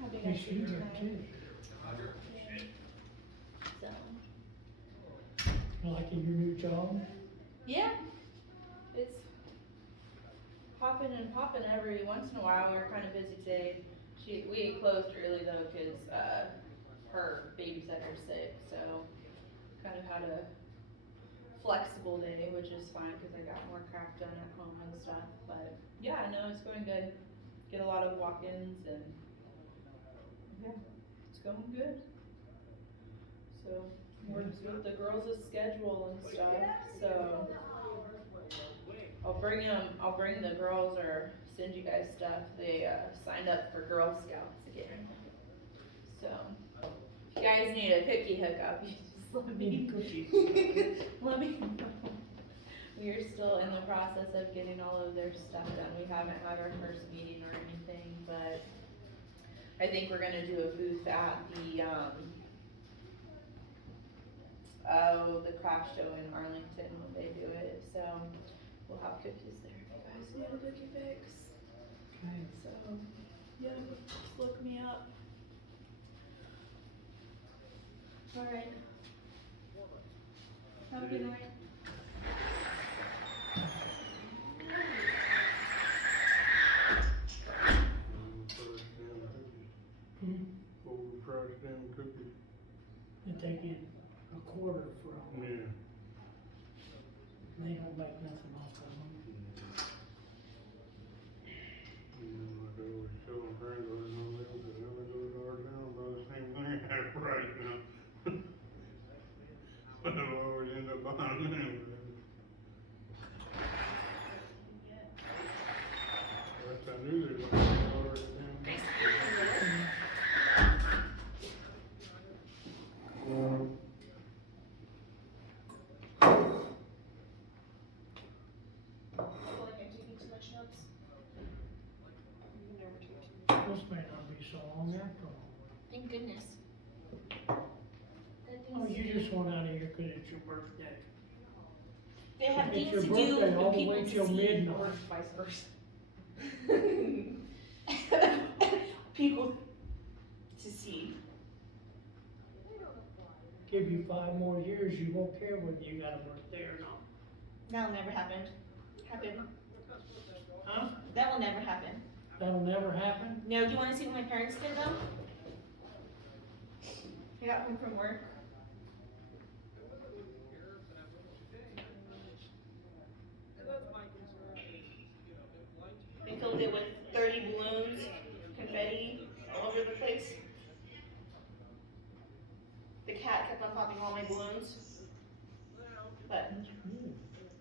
How big I Yes, see you you are tonight. too. So, Liking your new job? yeah, it's popping and popping every once in a while. We're kind of busy today. We closed early though, cause, her babysitter's sick, so kind of had a flexible day, which is fine, cause I got more crap done at home and stuff, but yeah, no, it's going good. Get a lot of walk-ins and, yeah, it's going good. So, works with the girls' schedule and stuff, so. I'll bring the girls or send you guys stuff. They, signed up for Girl Scouts again. So, if you guys need a cookie hookup, you just let me, let me know. We are still in the process of getting all of their stuff done. We haven't had our first meeting or anything, but I think we're gonna do a booth at the, the craft show in Arlington when they do it, so we'll have cookies there if you guys need a cookie fix. Okay. So, yeah, just look me up. Alright. Have a good night. Overpriced damn cookies. That they get a quarter from, Yeah. they don't make nothing off of them. Like I always tell my friends, I don't know, but never go to our town, buy the same thing half price now. But I'll always end up buying them. Yes, I knew they were already down. feel like I'm taking too much notes. You never take too much. This may not be so long after all. Thank goodness. Oh, you just want out of here because it's your birthday. They have It's things your to do birthday all for the people way to till see. midnight. Or vice versa. People to see. Give you 5 more years, you won't care whether you got a birthday or not. That'll never happen. Huh? That will never happen. That'll never happen? No, do you wanna see what my parents did though? I got home from work. They filled it with 30 balloons, confetti, all over the place. The cat kept on popping all my balloons. But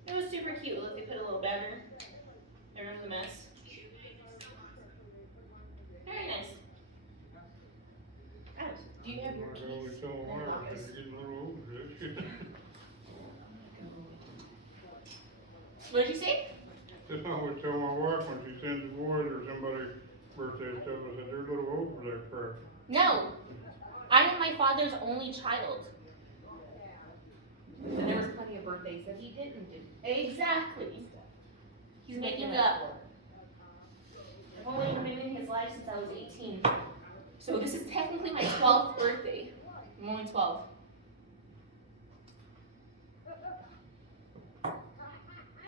it was super cute. Look, they put a little banner. Their room's a mess. Very nice. Alice, do you have your Like I always keys tell my in the wife, office? you're getting a little over this shit. What did you say? Just I always tell my wife when she sends the boys or somebody's birthday stuff, I said, they're a little old for that crap. No. I am my father's only child. And there was plenty of birthdays that he didn't do. Exactly. He's making up. I've only been in his life since I was 18. So this is technically my 12th birthday. I'm only 12.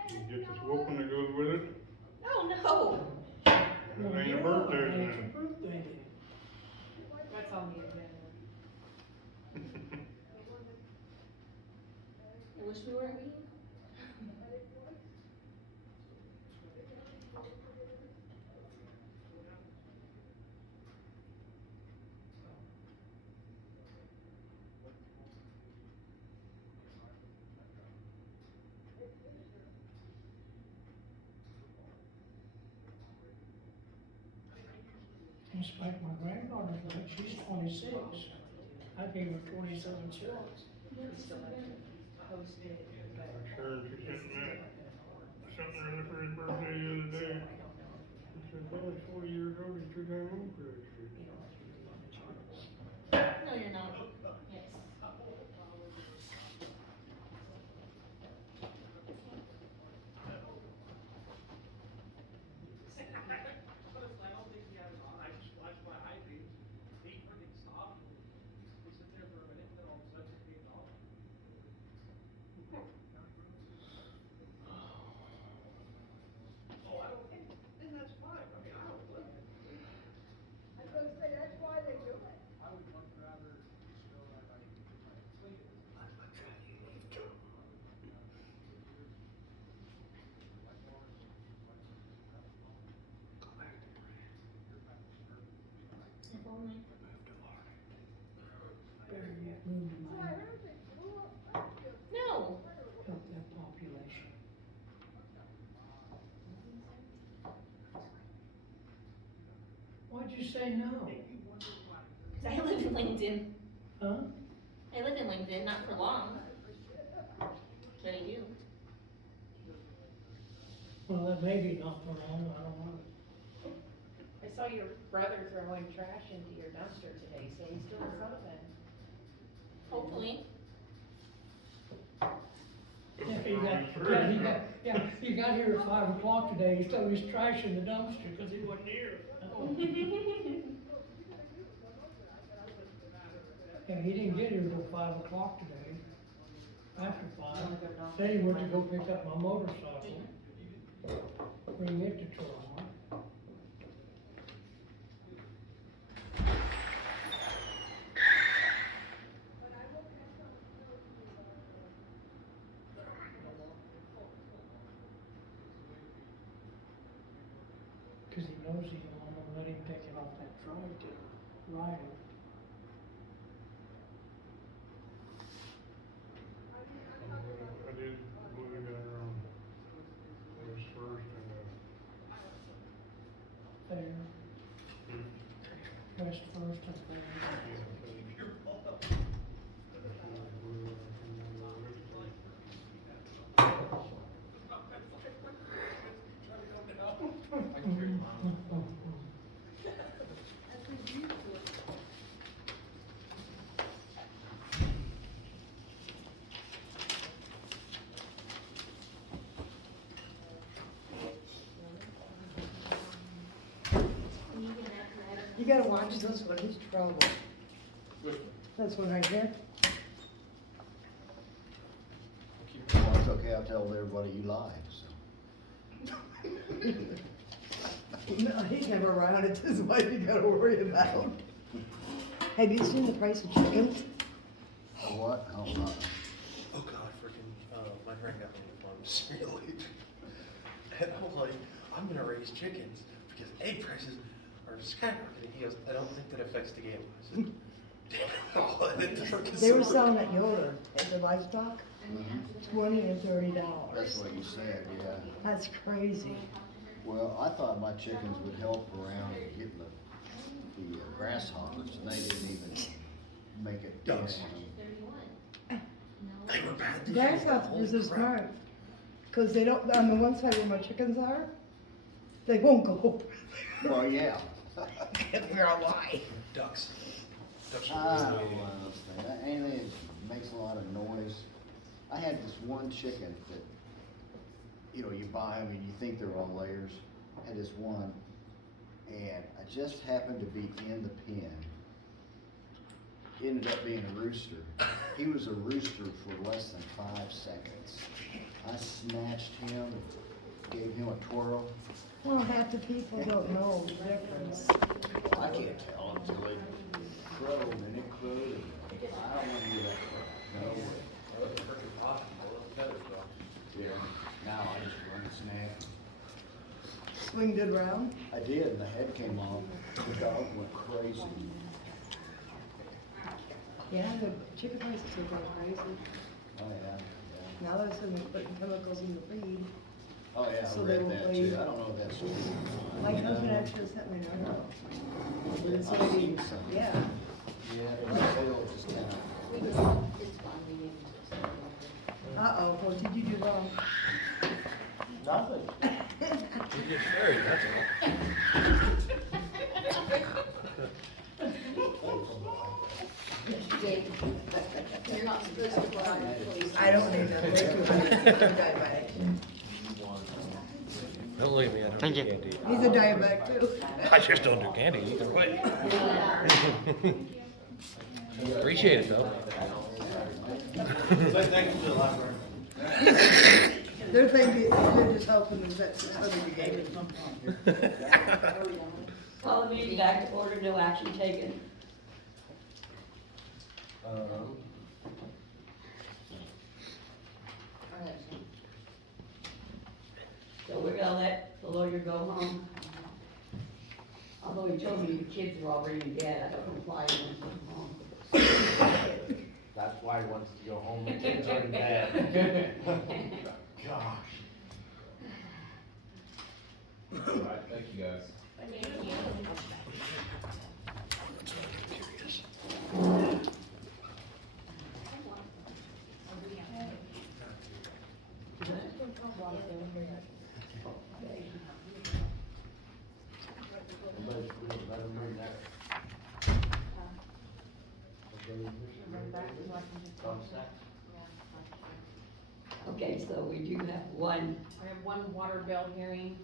You get this whooping that goes with it, Oh no. it ain't a birthday It's then. a birthday. That's on the agenda. I wish we weren't meeting. Just like my granddaughter's like, she's 26. I gave her 27 shots. Posted, but Like Sharon, she sent me something early for his birthday the other day. She said, well, it's 40 years old, he's too damn old for that shit. No, you're not. Yes. If only. Better yet, move to mine. No. Help that population. Why'd you say no? Cause I live in Langdon. Huh? I live in Langdon, not for long. But I do. Well, that may be not for long, I don't know. I saw your brother throwing trash into your dumpster today, so he's doing something. Hopefully. Yeah, he got here at 5 o'clock today, he threw his trash in the dumpster because he wasn't here. Yeah, he didn't get here till 5 o'clock today, after 5. Then he went to go pick up my motorcycle, bring it to Turon. Cause he knows he don't want to let him take it off that truck to ride it. I did move it down on West First and, There, West First and there. You gotta watch this one, he's trouble. This one right here. Well, it's okay, I'll tell everybody you lied, so. No, he's never around, it's his wife you gotta worry about. Have you seen the price of chickens? What? Oh, Oh God, freaking, my friend got me a farm cereal. And I was like, I'm gonna raise chickens because egg prices are skyrocketing. He goes, I don't think that affects the game. I said, damn. They were selling at Yoder, at the livestock, $20 and $30. that's what you said, yeah. That's crazy. Well, I thought my chickens would help around getting the grasshoppers, and they didn't even make it. Ducks. They were bad. this year. Grasshoppers are Holy crap. smart, cause they don't, on the one side where my chickens are, they won't go. Well, yeah. Can't figure out why. Ducks. Ducks I are don't really, understand. Anything that makes a lot of noise. I had this one chicken that, you know, you buy them and you think they're all layers. I had this one, and I just happened to be in the pen. Ended up being a rooster. He was a rooster for less than 5 seconds. I snatched him, gave him a twirl. Well, half the people don't know the difference. I can't tell until they crowed, and it crowed, and I don't want to hear that crowd. No way. Yeah, now I just run and snap. Swinged it around. I did, and the head came off. The dog went crazy. Yeah, the chicken prices are going crazy. Oh, yeah, Now they're suddenly putting chemicals in the feed. Oh, yeah, So I they read will that weigh- too. I don't know if that's true. My husband actually sent me an article. But it's I've gonna be- seen some. Yeah. Yeah, like they'll just kind of. Uh-oh, what did you do wrong? Nothing. You get married, that's You're not supposed to go out and police. I don't need that, way too high. I'm diabetic. Don't leave me, I don't do candy. He's a diabetic too. I just don't do candy either way. Appreciate it though. Thank you to the library. They're thinking, they're just helping them, that's something you gave them. Call the meeting back to order, no action taken. So we're gonna let the lawyer go home. Although he told me the kids are already dead, I don't know why he wants to go home. That's why he wants to go home, the kids are in bed. Gosh. All right, thank you guys. Everybody Okay, so we do have one, I have one water bill hearing.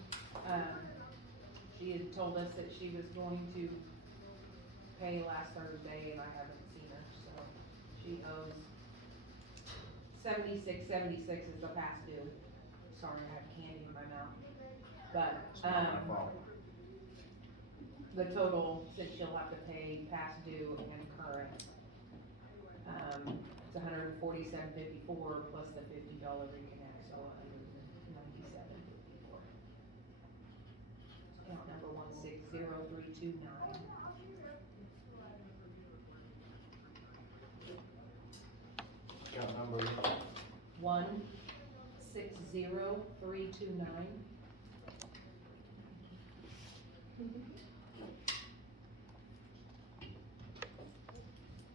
She had told us that she was going to pay last Thursday and I haven't seen her, so she owes $76.76 is the past due. Sorry, I have candy in my mouth. But, It's not my fault. the total, since she'll have to pay past due and current, it's $147.54 plus the $50 reconnect, so $197.54. Account number 160329. Account number, 160329.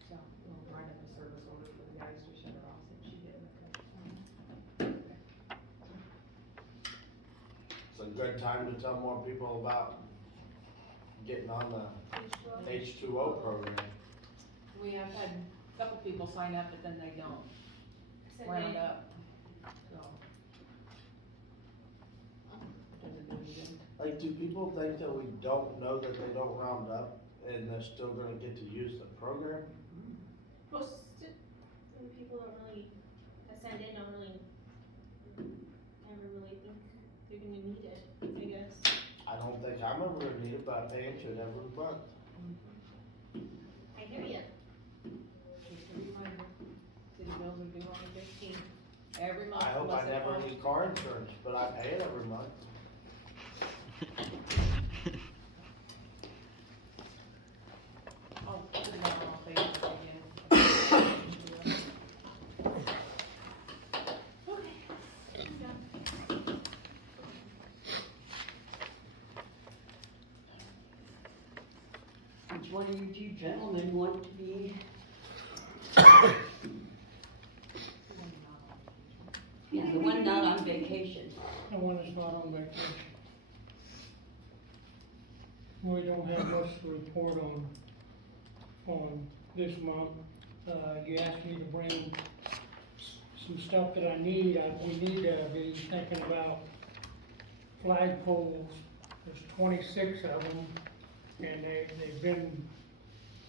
So we'll write up a service order for the guys to shut her off since she didn't. it's a good time to tell more people about getting on the H2O program. We have had a couple people sign up, but then they don't Said round they- up, so. Doesn't do any good. Like, do people think that we don't know that they don't round up and they're still gonna get to use the program? Most people don't really, that send in don't really, never really think they're gonna need it, I guess. I don't think I'm ever gonna need it, but I pay into it every month. I hear ya. Just a reminder, city bills are due on the 15th, every month. I hope I unless it never falls- need car insurance, but I pay it every month. Oh, put it on all pages again. which one of you two gentlemen want to be? Yeah, the one not on vacation. The one that's not on vacation. We don't have much to report on this month. You asked me to bring some stuff that I need. We need to be thinking about flag poles. There's 26 of them, and they've been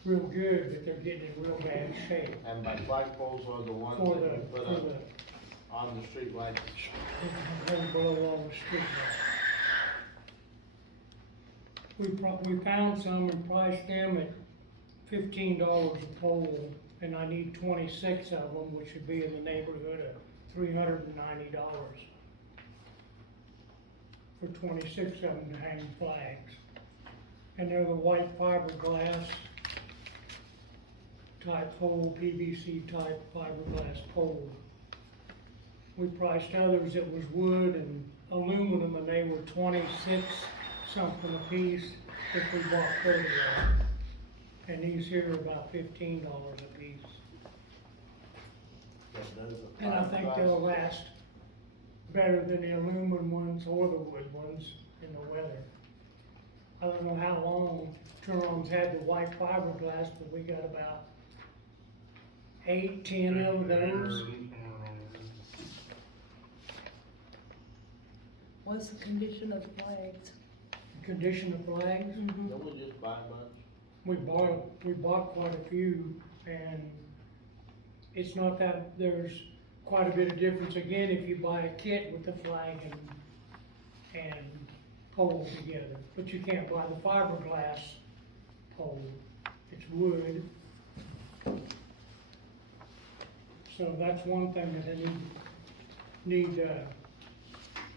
real good, but they're getting in real bad shape. And my flagpoles are the ones For that the, you put for up the, on the street lights. and below all the street lights. We found some and priced them at $15 a pole, and I need 26 of them, which would be in the neighborhood of $390 for 26 of them to hang flags. And they're the white fiberglass type pole, PVC type fiberglass pole. We priced others that was wood and aluminum, and they were 26 something a piece if we bought 30 of them. And these here are about $15 a piece. And I think they'll last better than the aluminum ones or the wood ones in the weather. I don't know how long Turon's had the white fiberglass, but we got about 8, 10 of those. What's the condition of the flags? Condition of flags. Don't we just buy a bunch? We bought quite a few, and it's not that, there's quite a bit of difference, again, if you buy a kit with the flag and pole together, but you can't buy the fiberglass pole, it's wood. So that's one thing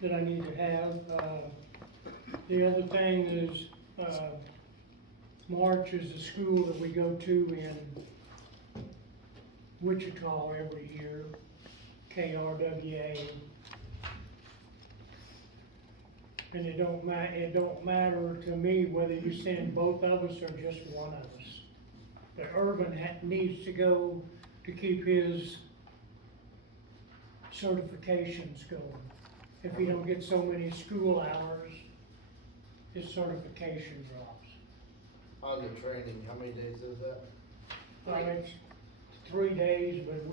that I need to have. The other thing is, March is the school that we go to in Wichita every year, KRWA. And it don't matter to me whether you send both of us or just one of us. But Urban needs to go to keep his certifications going. If he don't get so many school hours, his certification drops. On the training, how many days is that? It's 3 days, but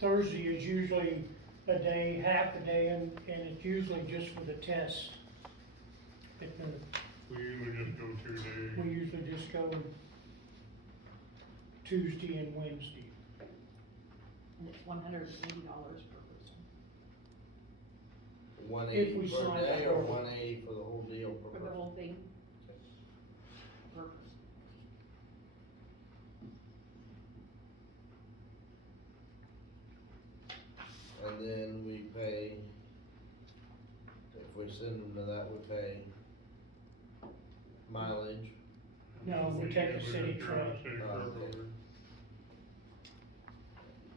Thursday is usually a day, half a day, and it's usually just for the test. We usually just go 2 days. We usually just go Tuesday and Wednesday. And it's $180 per person. 180 we per sign day up or for- 180 for the whole deal per For the person? whole thing. Per person. And then we pay, if we send them to that, we pay mileage. No, we take a city just drive truck. city truck Okay. over.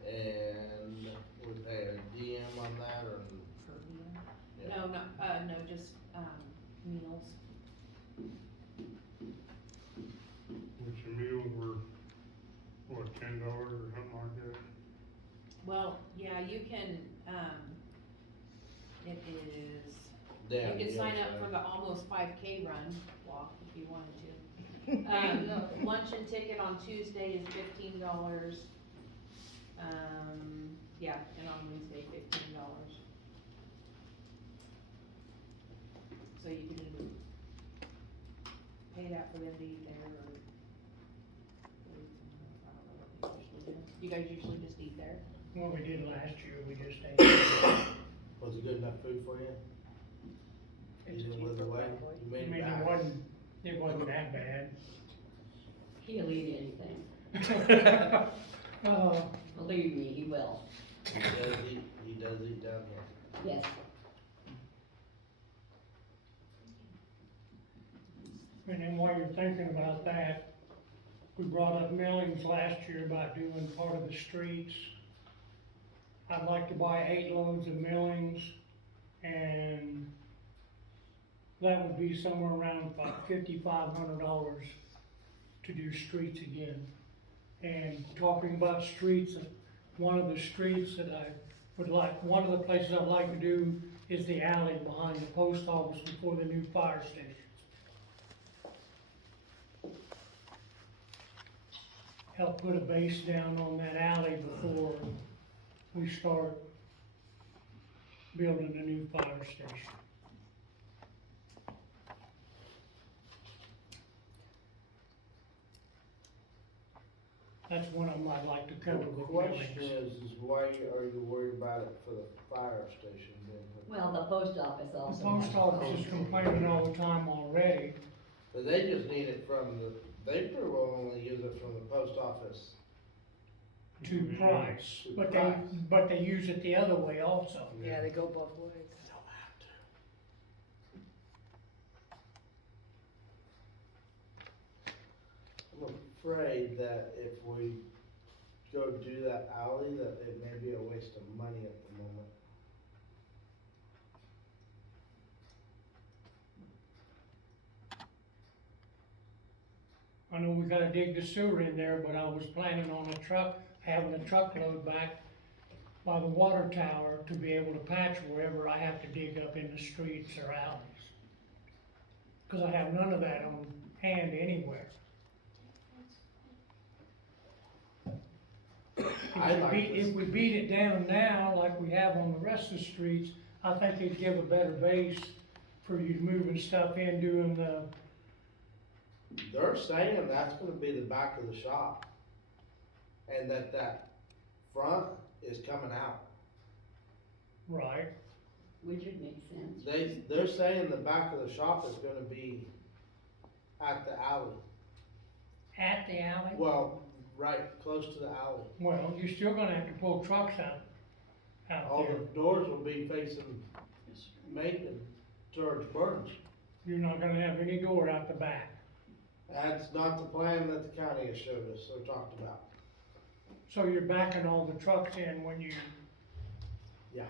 And we pay a DM on that, or? Per diem. Yeah. No, no, just, meals. Which the meals were, what, $10 or something like that? Well, yeah, you can, it is, Damn, you can sign yeah, up sorry. for the almost 5K run, walk if you wanted to. Lunch and ticket on Tuesday is $15. Yeah, and on Wednesday, $15. So you can either pay that for them to eat there, or I don't know what they usually do. You guys usually just eat there? What we did last year, we just ate. Was it good enough food for you? You didn't live away? You I made mean, it back? it wasn't that bad. He'll eat anything. Believe me, he will. He does eat down here. Yes. And then while you're thinking about that, we brought up millings last year about doing part of the streets. I'd like to buy 8 loads of millings, and that would be somewhere around about $5,500 to do streets again. And talking about streets, one of the streets that I would like, one of the places I'd like to do is the alley behind the post office before the new fire station. Help put a base down on that alley before we start building a new fire station. That's one of them I'd like to cover The with question millings. is why are you worried about it for the fire station being put? Well, the post office The also. post has- office is complaining all the time already. But they just need it from they pretty well only use it from the post office. To Price, To but Price. but they use it the other way also. Yeah, they go both ways. I'm afraid that if we go do that alley, that it may be a waste of money at the moment. I know we gotta dig the sewer in there, but I was planning on having a truckload back by the water tower to be able to patch wherever I have to dig up in the streets or alleys. Cause I have none of that on hand anywhere. If we beat it down now, like we have on the rest of the streets, I think it'd give a better base for you moving stuff in, doing the, They're saying that's gonna be the back of the shop. And that front is coming out. right, Which would make sense. They're saying the back of the shop is gonna be at the alley. at the alley. Well, right close to the alley. Well, you're still gonna have to pull trucks out All there. the doors will be facing Macon towards Burns. You're not gonna have any door out the back. That's not the plan that the county has showed us or talked about. So you're backing all the trucks in when you, Yeah.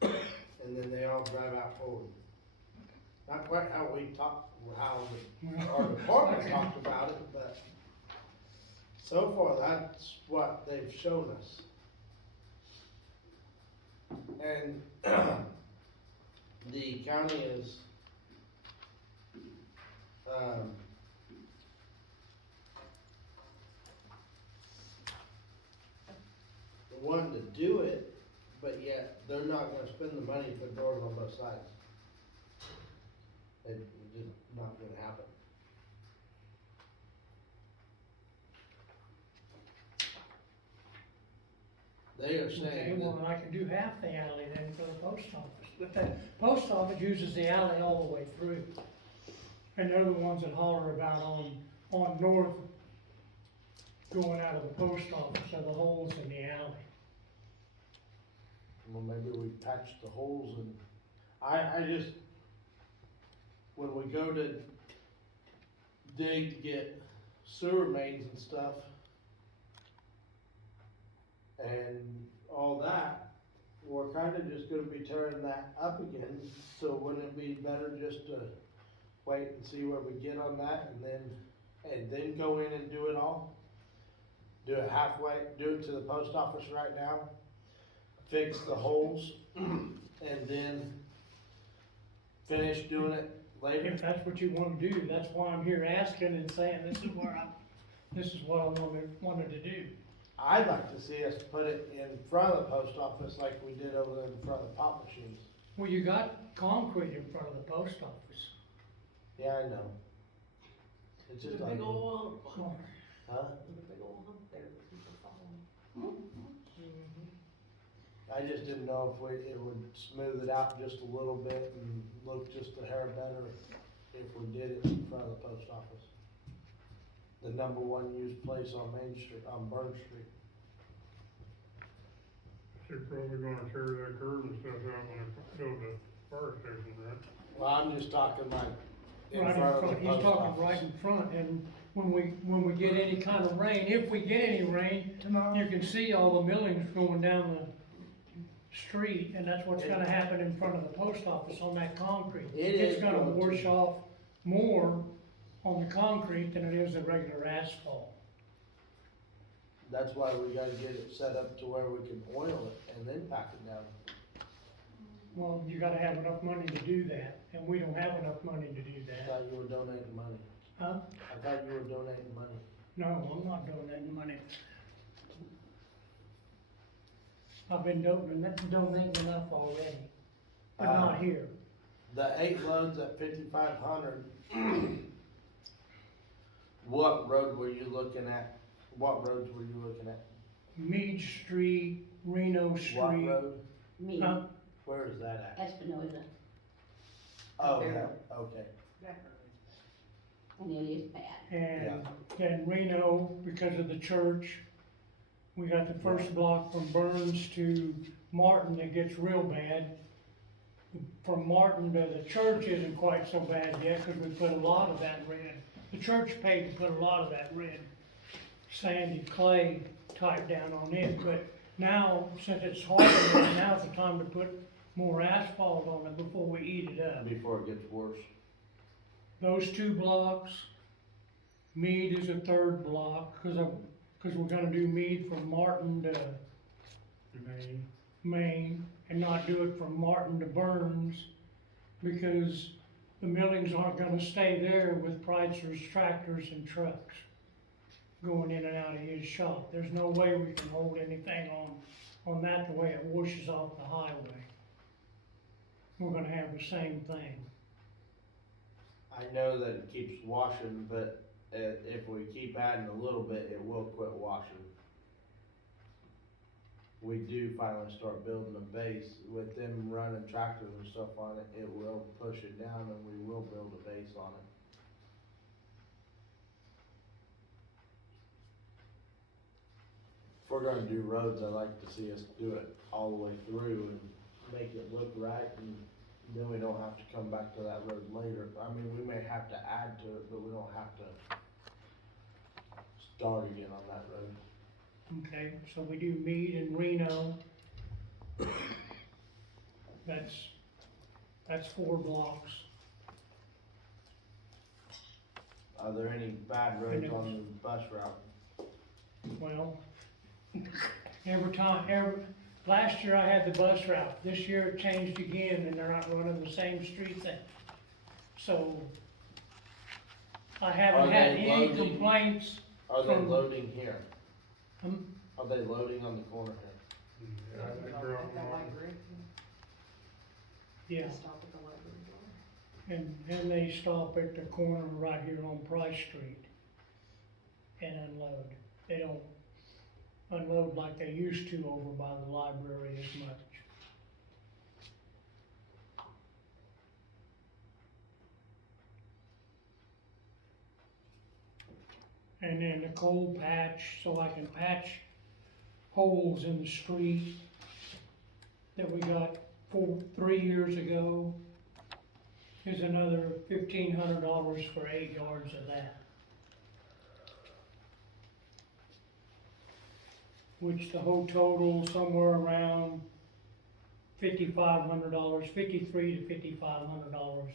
And then they all drive out forward. Not quite how we talked, how our department talked about it, but so far, that's what they've shown us. And the county is, wanting to do it but yet, they're not gonna spend the money to put doors on both sides. It's just not gonna happen. They are Okay, saying well, that, then I can do half the alley then for the post office, but the post office uses the alley all the way through. And they're the ones that holler about on north, going out of the post office, are the holes in the alley. well, maybe we patch the holes and, I just, when we go to dig to get sewer mains and stuff, and all that, we're kinda just gonna be tearing that up again, so wouldn't it be better just to wait and see where we get on that, and then go in and do it all? Do it halfway, do it to the post office right now, fix the holes, and then finish doing it later? If that's what you wanna do, that's why I'm here asking and saying, this is what I wanted to do. I'd like to see us put it in front of the post office like we did over there in front of the pop machines. Well, you got concrete in front of the post office. Yeah, I know. It's just The like, big ol' hump, huh? the big ol' hump there, that people fall I just didn't know if it would smooth it out just a little bit and look just a hair better if we did it in front of the post office. The number one used place on Main Street, on Burn Street. They're probably gonna tear that curb and stuff out when they go to the fire station, right? Well, I'm just talking like in Right front of the he's post talking right office. in front, and when we get any kind of rain, if we get any rain, you can see all the millings going down the street, and that's what's gonna happen in front of the post office on that concrete. It It's is gonna going to. wash off more on the concrete than it is the regular asphalt. That's why we gotta get it set up to where we can oil it and then pack it down. Well, you gotta have enough money to do that, and we don't have enough money to do I that. thought you were donating money. Huh? I thought you were donating money. No, I'm not donating money. I've been donating enough already, but not here. The 8 loads at 5,500, what road were you looking at? What roads were you looking at? Mead Street, Reno What Street. road? Me, Huh? Where is that at? Espinoza, Oh, there. yeah, okay. and it is bad. And then Reno, because of the church, we got the first block from Burns to Martin that gets real bad. From Martin to the church isn't quite so bad yet, cause we put a lot of that red. The church paid to put a lot of that red sandy clay type down on it, but now, since it's harder, now's the time to put more asphalt on it before we eat it up. Before it gets worse. Those 2 blocks, Mead is a 3rd block, cause we're gonna do Mead from Martin to Maine, and not do it from Martin to Burns, because the millings aren't gonna stay there with Preitzer's tractors and trucks going in and out of his shop. There's no way we can hold anything on that the way it washes off the highway. We're gonna have the same thing. I know that it keeps washing, but if we keep adding a little bit, it will quit washing. We do finally start building a base with them running tractors and stuff on it, it will push it down and we will build a base on it. If we're gonna do roads, I'd like to see us do it all the way through and make it look right, and then we don't have to come back to that road later. I mean, we may have to add to it, but we don't have to start again on that road. Okay, so we do Mead and Reno. That's 4 blocks. Are there any bad roads on the bus route? Well, last year I had the bus route, this year it changed again, and they're not running the same streets in. So, I haven't Are had they any loading? complaints. Are they From- loading here? Hmm? Are they loading on the corner here? Yeah, they drop At the them off. library. Yeah, They stop at the library door. and they stop at the corner right here on Price Street and unload. They don't unload like they used to over by the library as much. And then the coal patch, so I can patch holes in the street that we got 3 years ago, is another $1,500 for 8 yards of that. Which the whole total somewhere around $5,500, $5,300 to $5,500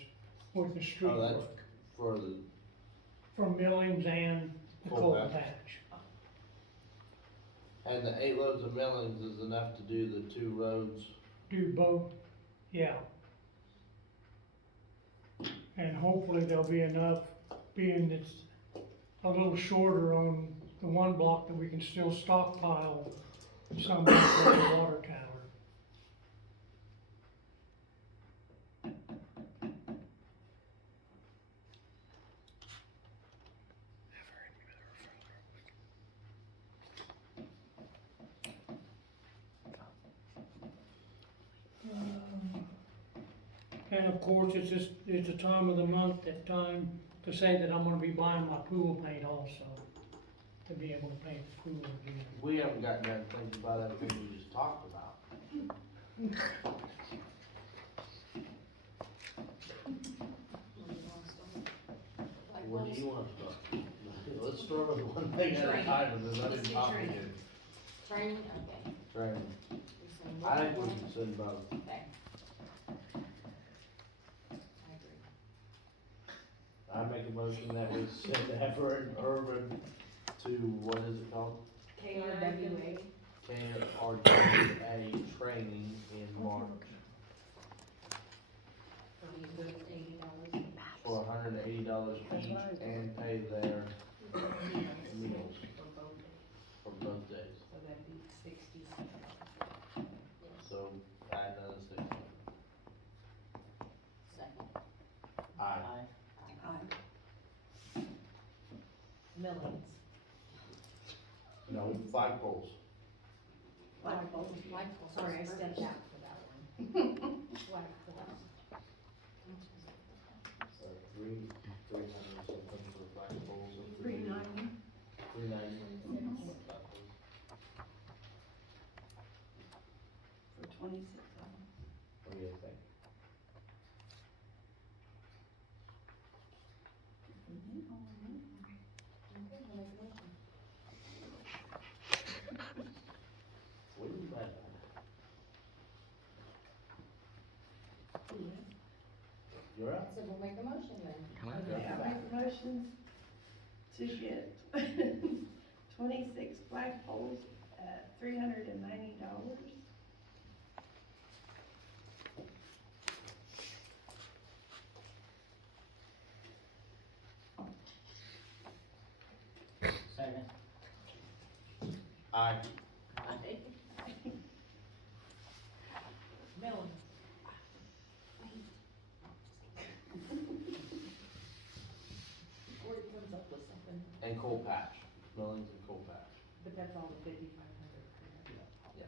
worth of street Oh, that's work. for the, For millings and the Coal coal patch. patch. and the 8 loads of millings is enough to do the 2 roads. Do both, yeah. And hopefully there'll be enough, being it's a little shorter on the one block, that we can still stockpile some for the water tower. And of course, it's a time of the month, that time to say that I'm gonna be buying my pool paint also, to be able to paint the pool again. We haven't gotten done thinking about everything we just talked about. Where do you want to start? Let's start with one thing at a Training. time, and then let Let's him do talk training. again. Training, okay. Training. You're saying I think we one? should send both. Okay. I agree. I make a motion that we send Everett and Urban to, what is it called? KRWA. KRWA training in March $80. for $180 each and pay their meals for both days. So that'd be 60. So add another 6. Second. Aye. Aye. Millings. No, flagpoles. Flagpole. Sorry, I stepped out for that one. Flagpole. $300 something for flagpoles. $390. $390. For 26 of them. What do you think? What do you bet? You're up. So we'll make a motion then. Okay, I make motions to get 26 flagpoles at $390. Second. Aye. Millings. Before he comes up with something, And coal patch, millings and coal patch. but that's all the 5,500.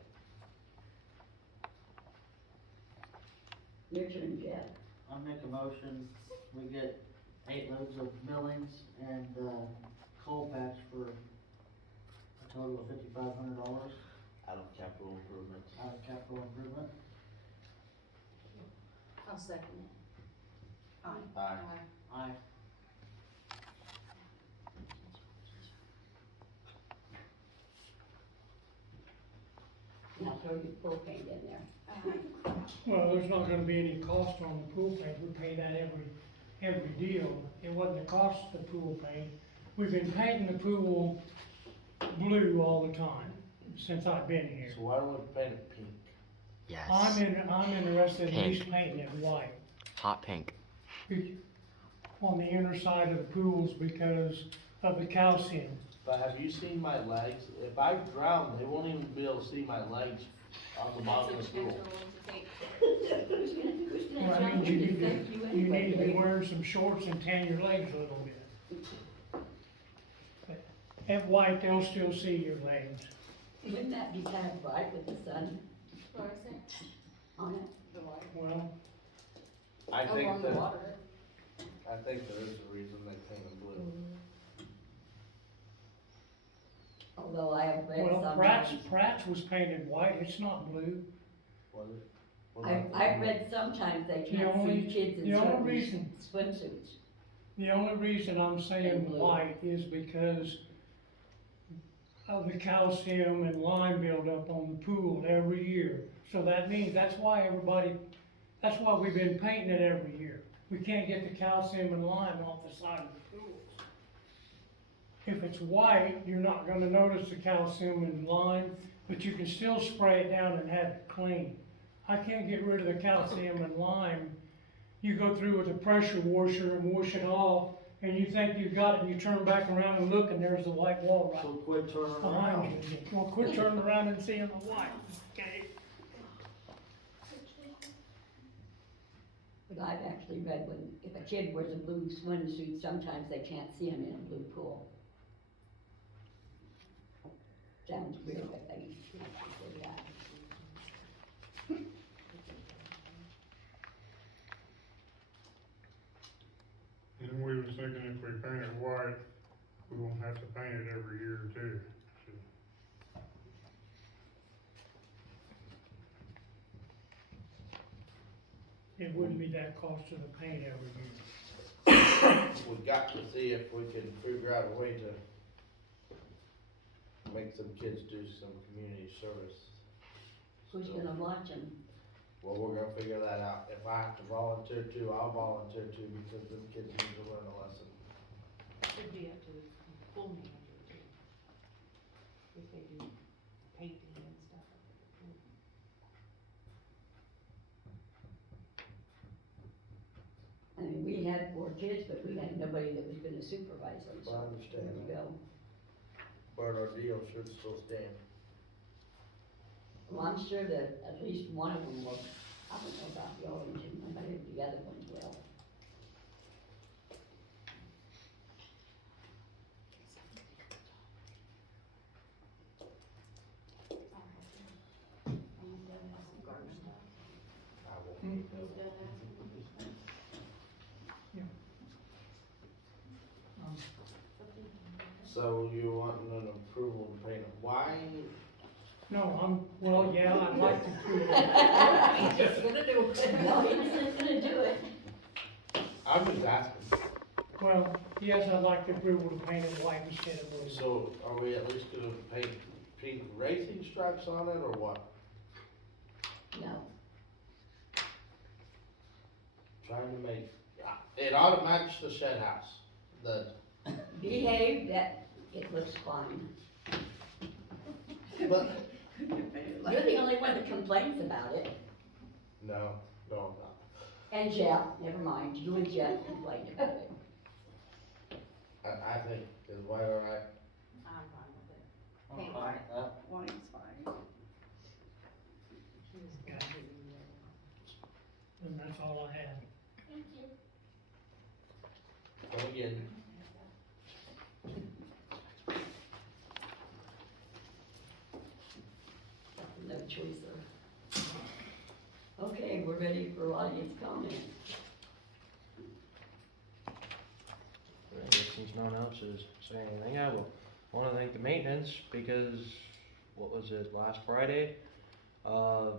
Your turn, Jeff. I make a motion, we get 8 loads of millings and, coal patch for a total of $5,500 Out of capital improvements. out of capital improvement. I'll second it. Aye. Aye. Now throw your pool paint in there. Well, there's not gonna be any cost on the pool paint, we pay that every deal. It wasn't the cost of the pool paint. We've been painting the pool blue all the time, since I've been here. So why don't we paint it pink? Yes. I'm interested in at least Pink. painting it white. Hot pink. On the inner side of the pools because of the calcium. but have you seen my legs? If I drown, they won't even be able to see my legs on the bottom of the pool. Who's gonna Well, that jump means you in to need save you to, you anyway, need to be Dave? wearing some shorts and tan your legs a little bit. But at white, they'll still see your legs. Wouldn't that be kind of bright with the sun on it? Well, I think Along the that, water. I think there is a reason they paint them blue. Although I have read well, Pratt's, sometimes, Pratt's was painted white, it's not blue. Was it? What about the I've blue? read sometimes they The can't only- see kids in the only certain reason- swimsuits. The only reason I'm saying And blue. white is because of the calcium and lime buildup on the pool every year. So that means, that's why we've been painting it every year. We can't get the calcium and lime off the side of the pools. If it's white, you're not gonna notice the calcium and lime, but you can still spray it down and have it clean. I can't get rid of the calcium and lime. You go through with a pressure washer and wash it off, and you think you've got it, and you turn back around and look, and there's the white wall So right quit turning behind around. you. Well, quit turning around and seeing the white, okay? But I've actually read if a kid wears a blue swimsuit, sometimes they can't see him in a blue pool. Sounds weird, but they actually say that. And we was thinking if we paint it white, we won't have to paint it every year too. So, It wouldn't be that cost to the paint every year. We got to see if we can figure out a way to make some kids do some community service. Who's gonna watch them? Well, we're gonna figure that out. If I have to volunteer too, I'll volunteer too, because them kids need to learn a lesson. Should be up to the pool manager too. If they do painting and stuff. I mean, we had 4 kids, but we had nobody that was gonna supervise them, so I understand there you that. go. But our deal should still stand. Well, I'm sure that at least one of them will, I don't know about the orange one, but the other ones will. I won't. So you want an approval to paint it white? No, yeah, I'd like to prove it. He's just gonna do it. No, he's just gonna do it. I'm just asking. Well, yes, I'd like the approval to paint it white instead of blue. So are we at least gonna paint pink racing stripes on it or what? No, Trying to make, it ought to match the shed house. behave, that, it looks fine. But, You're the only one that complains about it. no, I'm not. And Jeff, never mind, you and Jeff complained about it. I think, is white all right? I'm fine with it. I'm Paint fine white. with that. White's fine. And that's all I have. Thank you. Come again. No choice there. Okay, we're ready for audience comment. I guess since no one else is saying anything, I will wanna thank the maintenance, because, what was it, last Friday?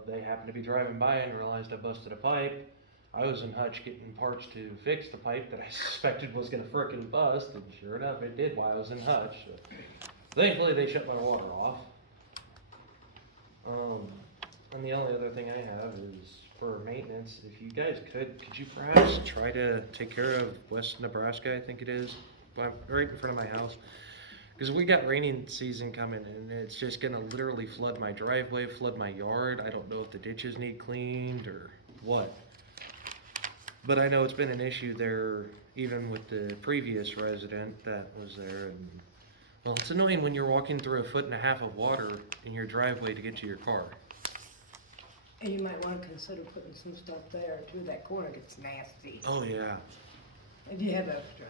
They happened to be driving by and realized I busted a pipe. I was in Hutch getting parts to fix the pipe that I suspected was gonna frickin' bust, and sure enough, it did while I was in Hutch, so. Thankfully, they shut my water off. And the only other thing I have is for maintenance, if you guys could you perhaps try to take care of West Nebraska, I think it is, right in front of my house? Cause we got raining season coming and it's just gonna literally flood my driveway, flood my yard. I don't know if the ditches need cleaned or what. But I know it's been an issue there, even with the previous resident that was there, and Well, it's annoying when you're walking through 1.5 feet of water in your driveway to get to your car. And you might wanna consider putting some stuff there too, that corner gets nasty. Oh, yeah. And you have extra.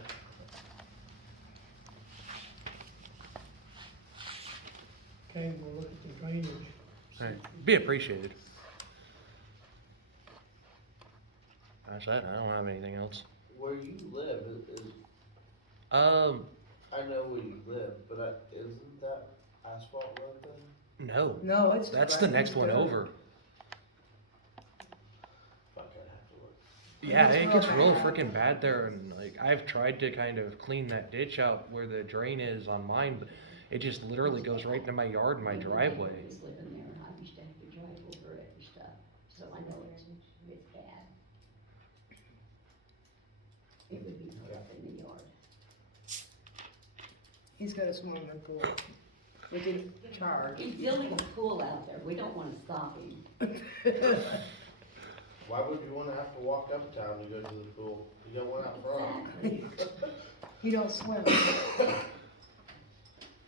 Okay, we'll look at the drainage. Hey, be appreciated. That's that, I don't have anything else. Where you live is, Um, I know where you live, but isn't that asphalt road then? no. No, it's. That's the next one over. Fuck, I'd have to look. Yeah, It's it gets real real bad. freaking bad there, and like, I've tried to kind of clean that ditch out where the drain is on mine, but it just literally goes right into my yard and my driveway. I was living there, I used to have to drive over it and stuff, so I know it's bad. It would be rough in the yard. He's got a swimming pool. We can charge. He's building a pool out there, we don't wanna stop him. Why would you wanna have to walk uptown to go to the pool? You got one out front. Exactly. You don't swim.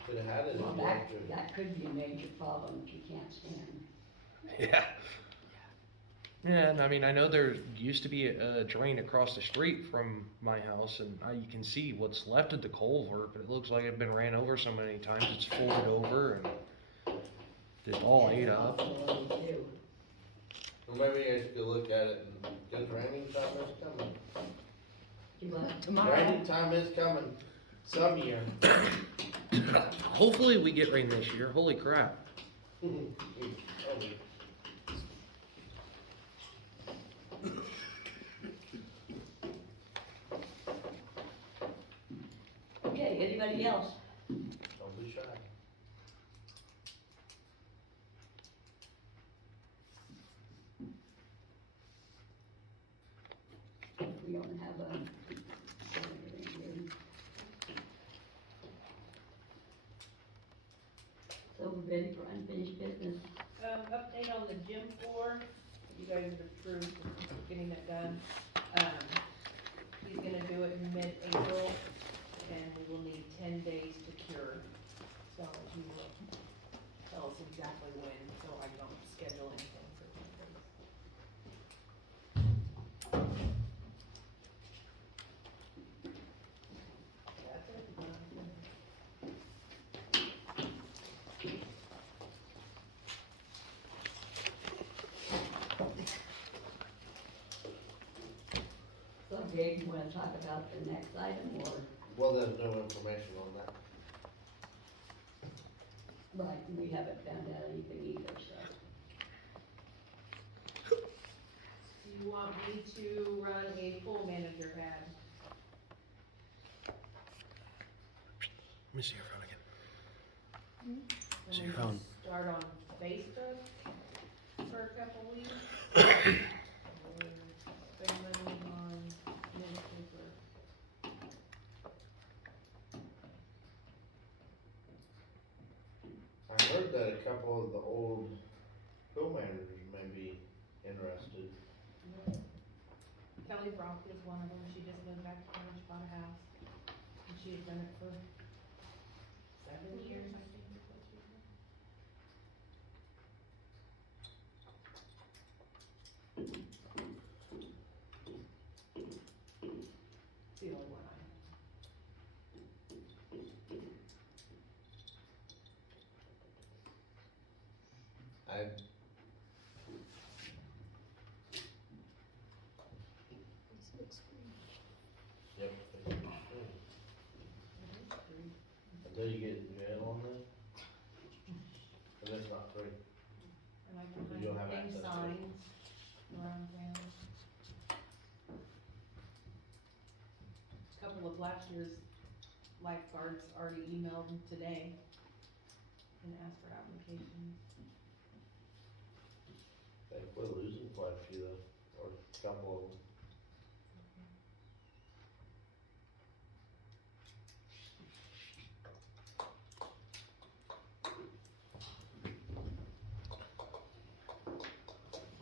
Could've had it if Well, you wanted to. that could be a major problem if you can't swim. Yeah. Yeah, and I mean, I know there used to be a drain across the street from my house, and you can see what's left of the culvert, but it looks like it's been ran over so many times, it's folded over and just all ate up. Possibility too. Well, maybe you guys could look at it and, cause raining time is coming. Do what? Tomorrow. Raining time is coming, some year. Hopefully we get rain this year, holy crap. Okay, anybody else? Don't be shy. We don't have a. So we're ready for unfinished business. Update on the gym floor, you guys have approved getting that done. He's gonna do it in mid-April, and we will need 10 days to cure. So he will tell us exactly when, so I don't schedule anything for 10 days. That's it. So Dave, you wanna talk about the next item or? Well, there's no information on that. Right, we haven't found out anything either, so. Do you want me to run a full manager ad? Let me see your phone again. See your And phone. Start on Facebook for a couple weeks. Spend money on newspaper. I heard that a couple of the old pool managers may be interested. Kelly Brock is one of them, she just moved back to town, she bought a house, and she has done it for 7 years, I think is what she said. It's the only one I have. I. Yep. Until you get in jail on this? And that's not free. And I You don't can have hang access to it. signs around town. Couple of last year's lifeguards already emailed them today and asked for applications. We're losing quite a few though, or a couple of them.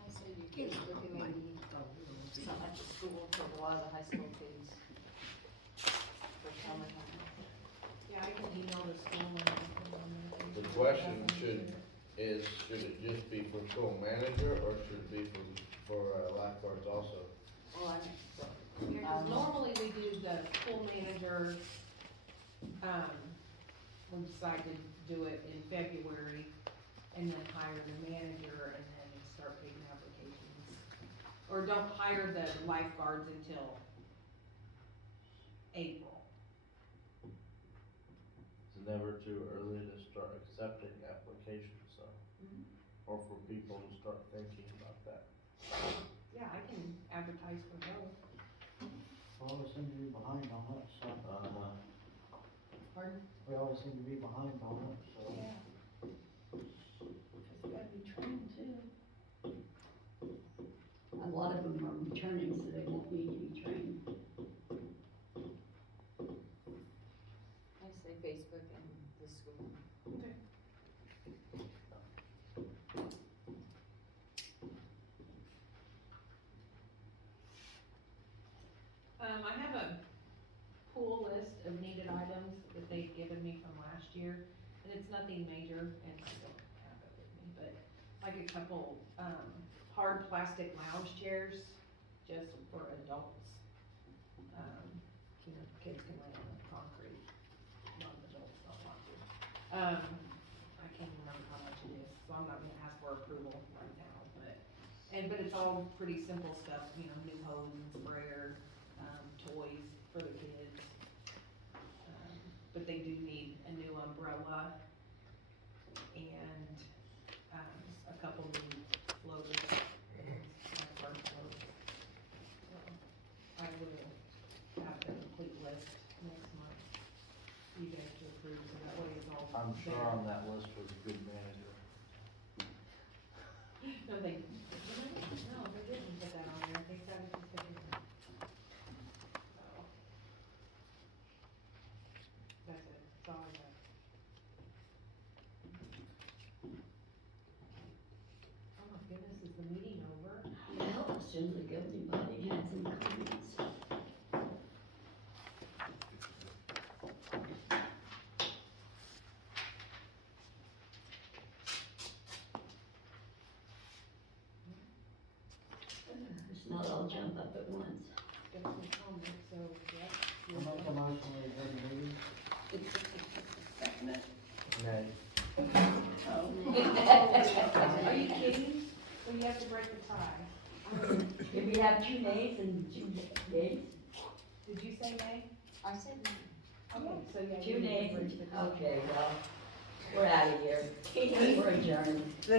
Also, you could look at maybe something at the school for a lot of the high school kids for summertime. Yeah, I can email the school question should it just be for pool manager, or should it be for lifeguards also? Well, yeah, 'cause normally we do the pool manager, we decide to do it in February, and then hire the manager, and then start taking applications. Or don't hire the lifeguards until April. It's never too early to start accepting applications, so, or for people to start thinking about that. Yeah, I can advertise for both. We always seem to be behind on that stuff. Pardon? We always seem to be behind on it, so. Yeah. Because they gotta be trained too. A lot of them are returning, so they won't need to be trained. I say Facebook and the school. Okay. I have a pool list of needed items that they've given me from last year, and it's nothing major, and I don't have it with me, but like a couple, hard plastic lounge chairs, just for adults. You know, kids can lay on the concrete, non-adults don't want to. I can't remember how much it is, so I'm not gonna ask for approval right now, but it's all pretty simple stuff, you know, new hose and sprayer, toys for the kids. But they do need a new umbrella and, a couple new floaters, lifeguard floats. So, I will have the complete list next month, for you guys to approve, so that way it's all I'm sure there. on that list was a good manager. No, they didn't put that on there, they said it's just a different. So. That's it, that's all I got. Oh my goodness, is the meeting over? Well, as soon as the governing body has some comments. It's not all jump up at once. Got some comments, so, yeah. I make a motion we adjourn the meeting. Nay. Are you kidding? Well, you have to break the tie. If we have 2 nays and 2 yeas? Did you say nay? I said no. Okay, so yeah. 2 you need to nays break and, the tie. okay, well, we're out of here. We're adjourned. The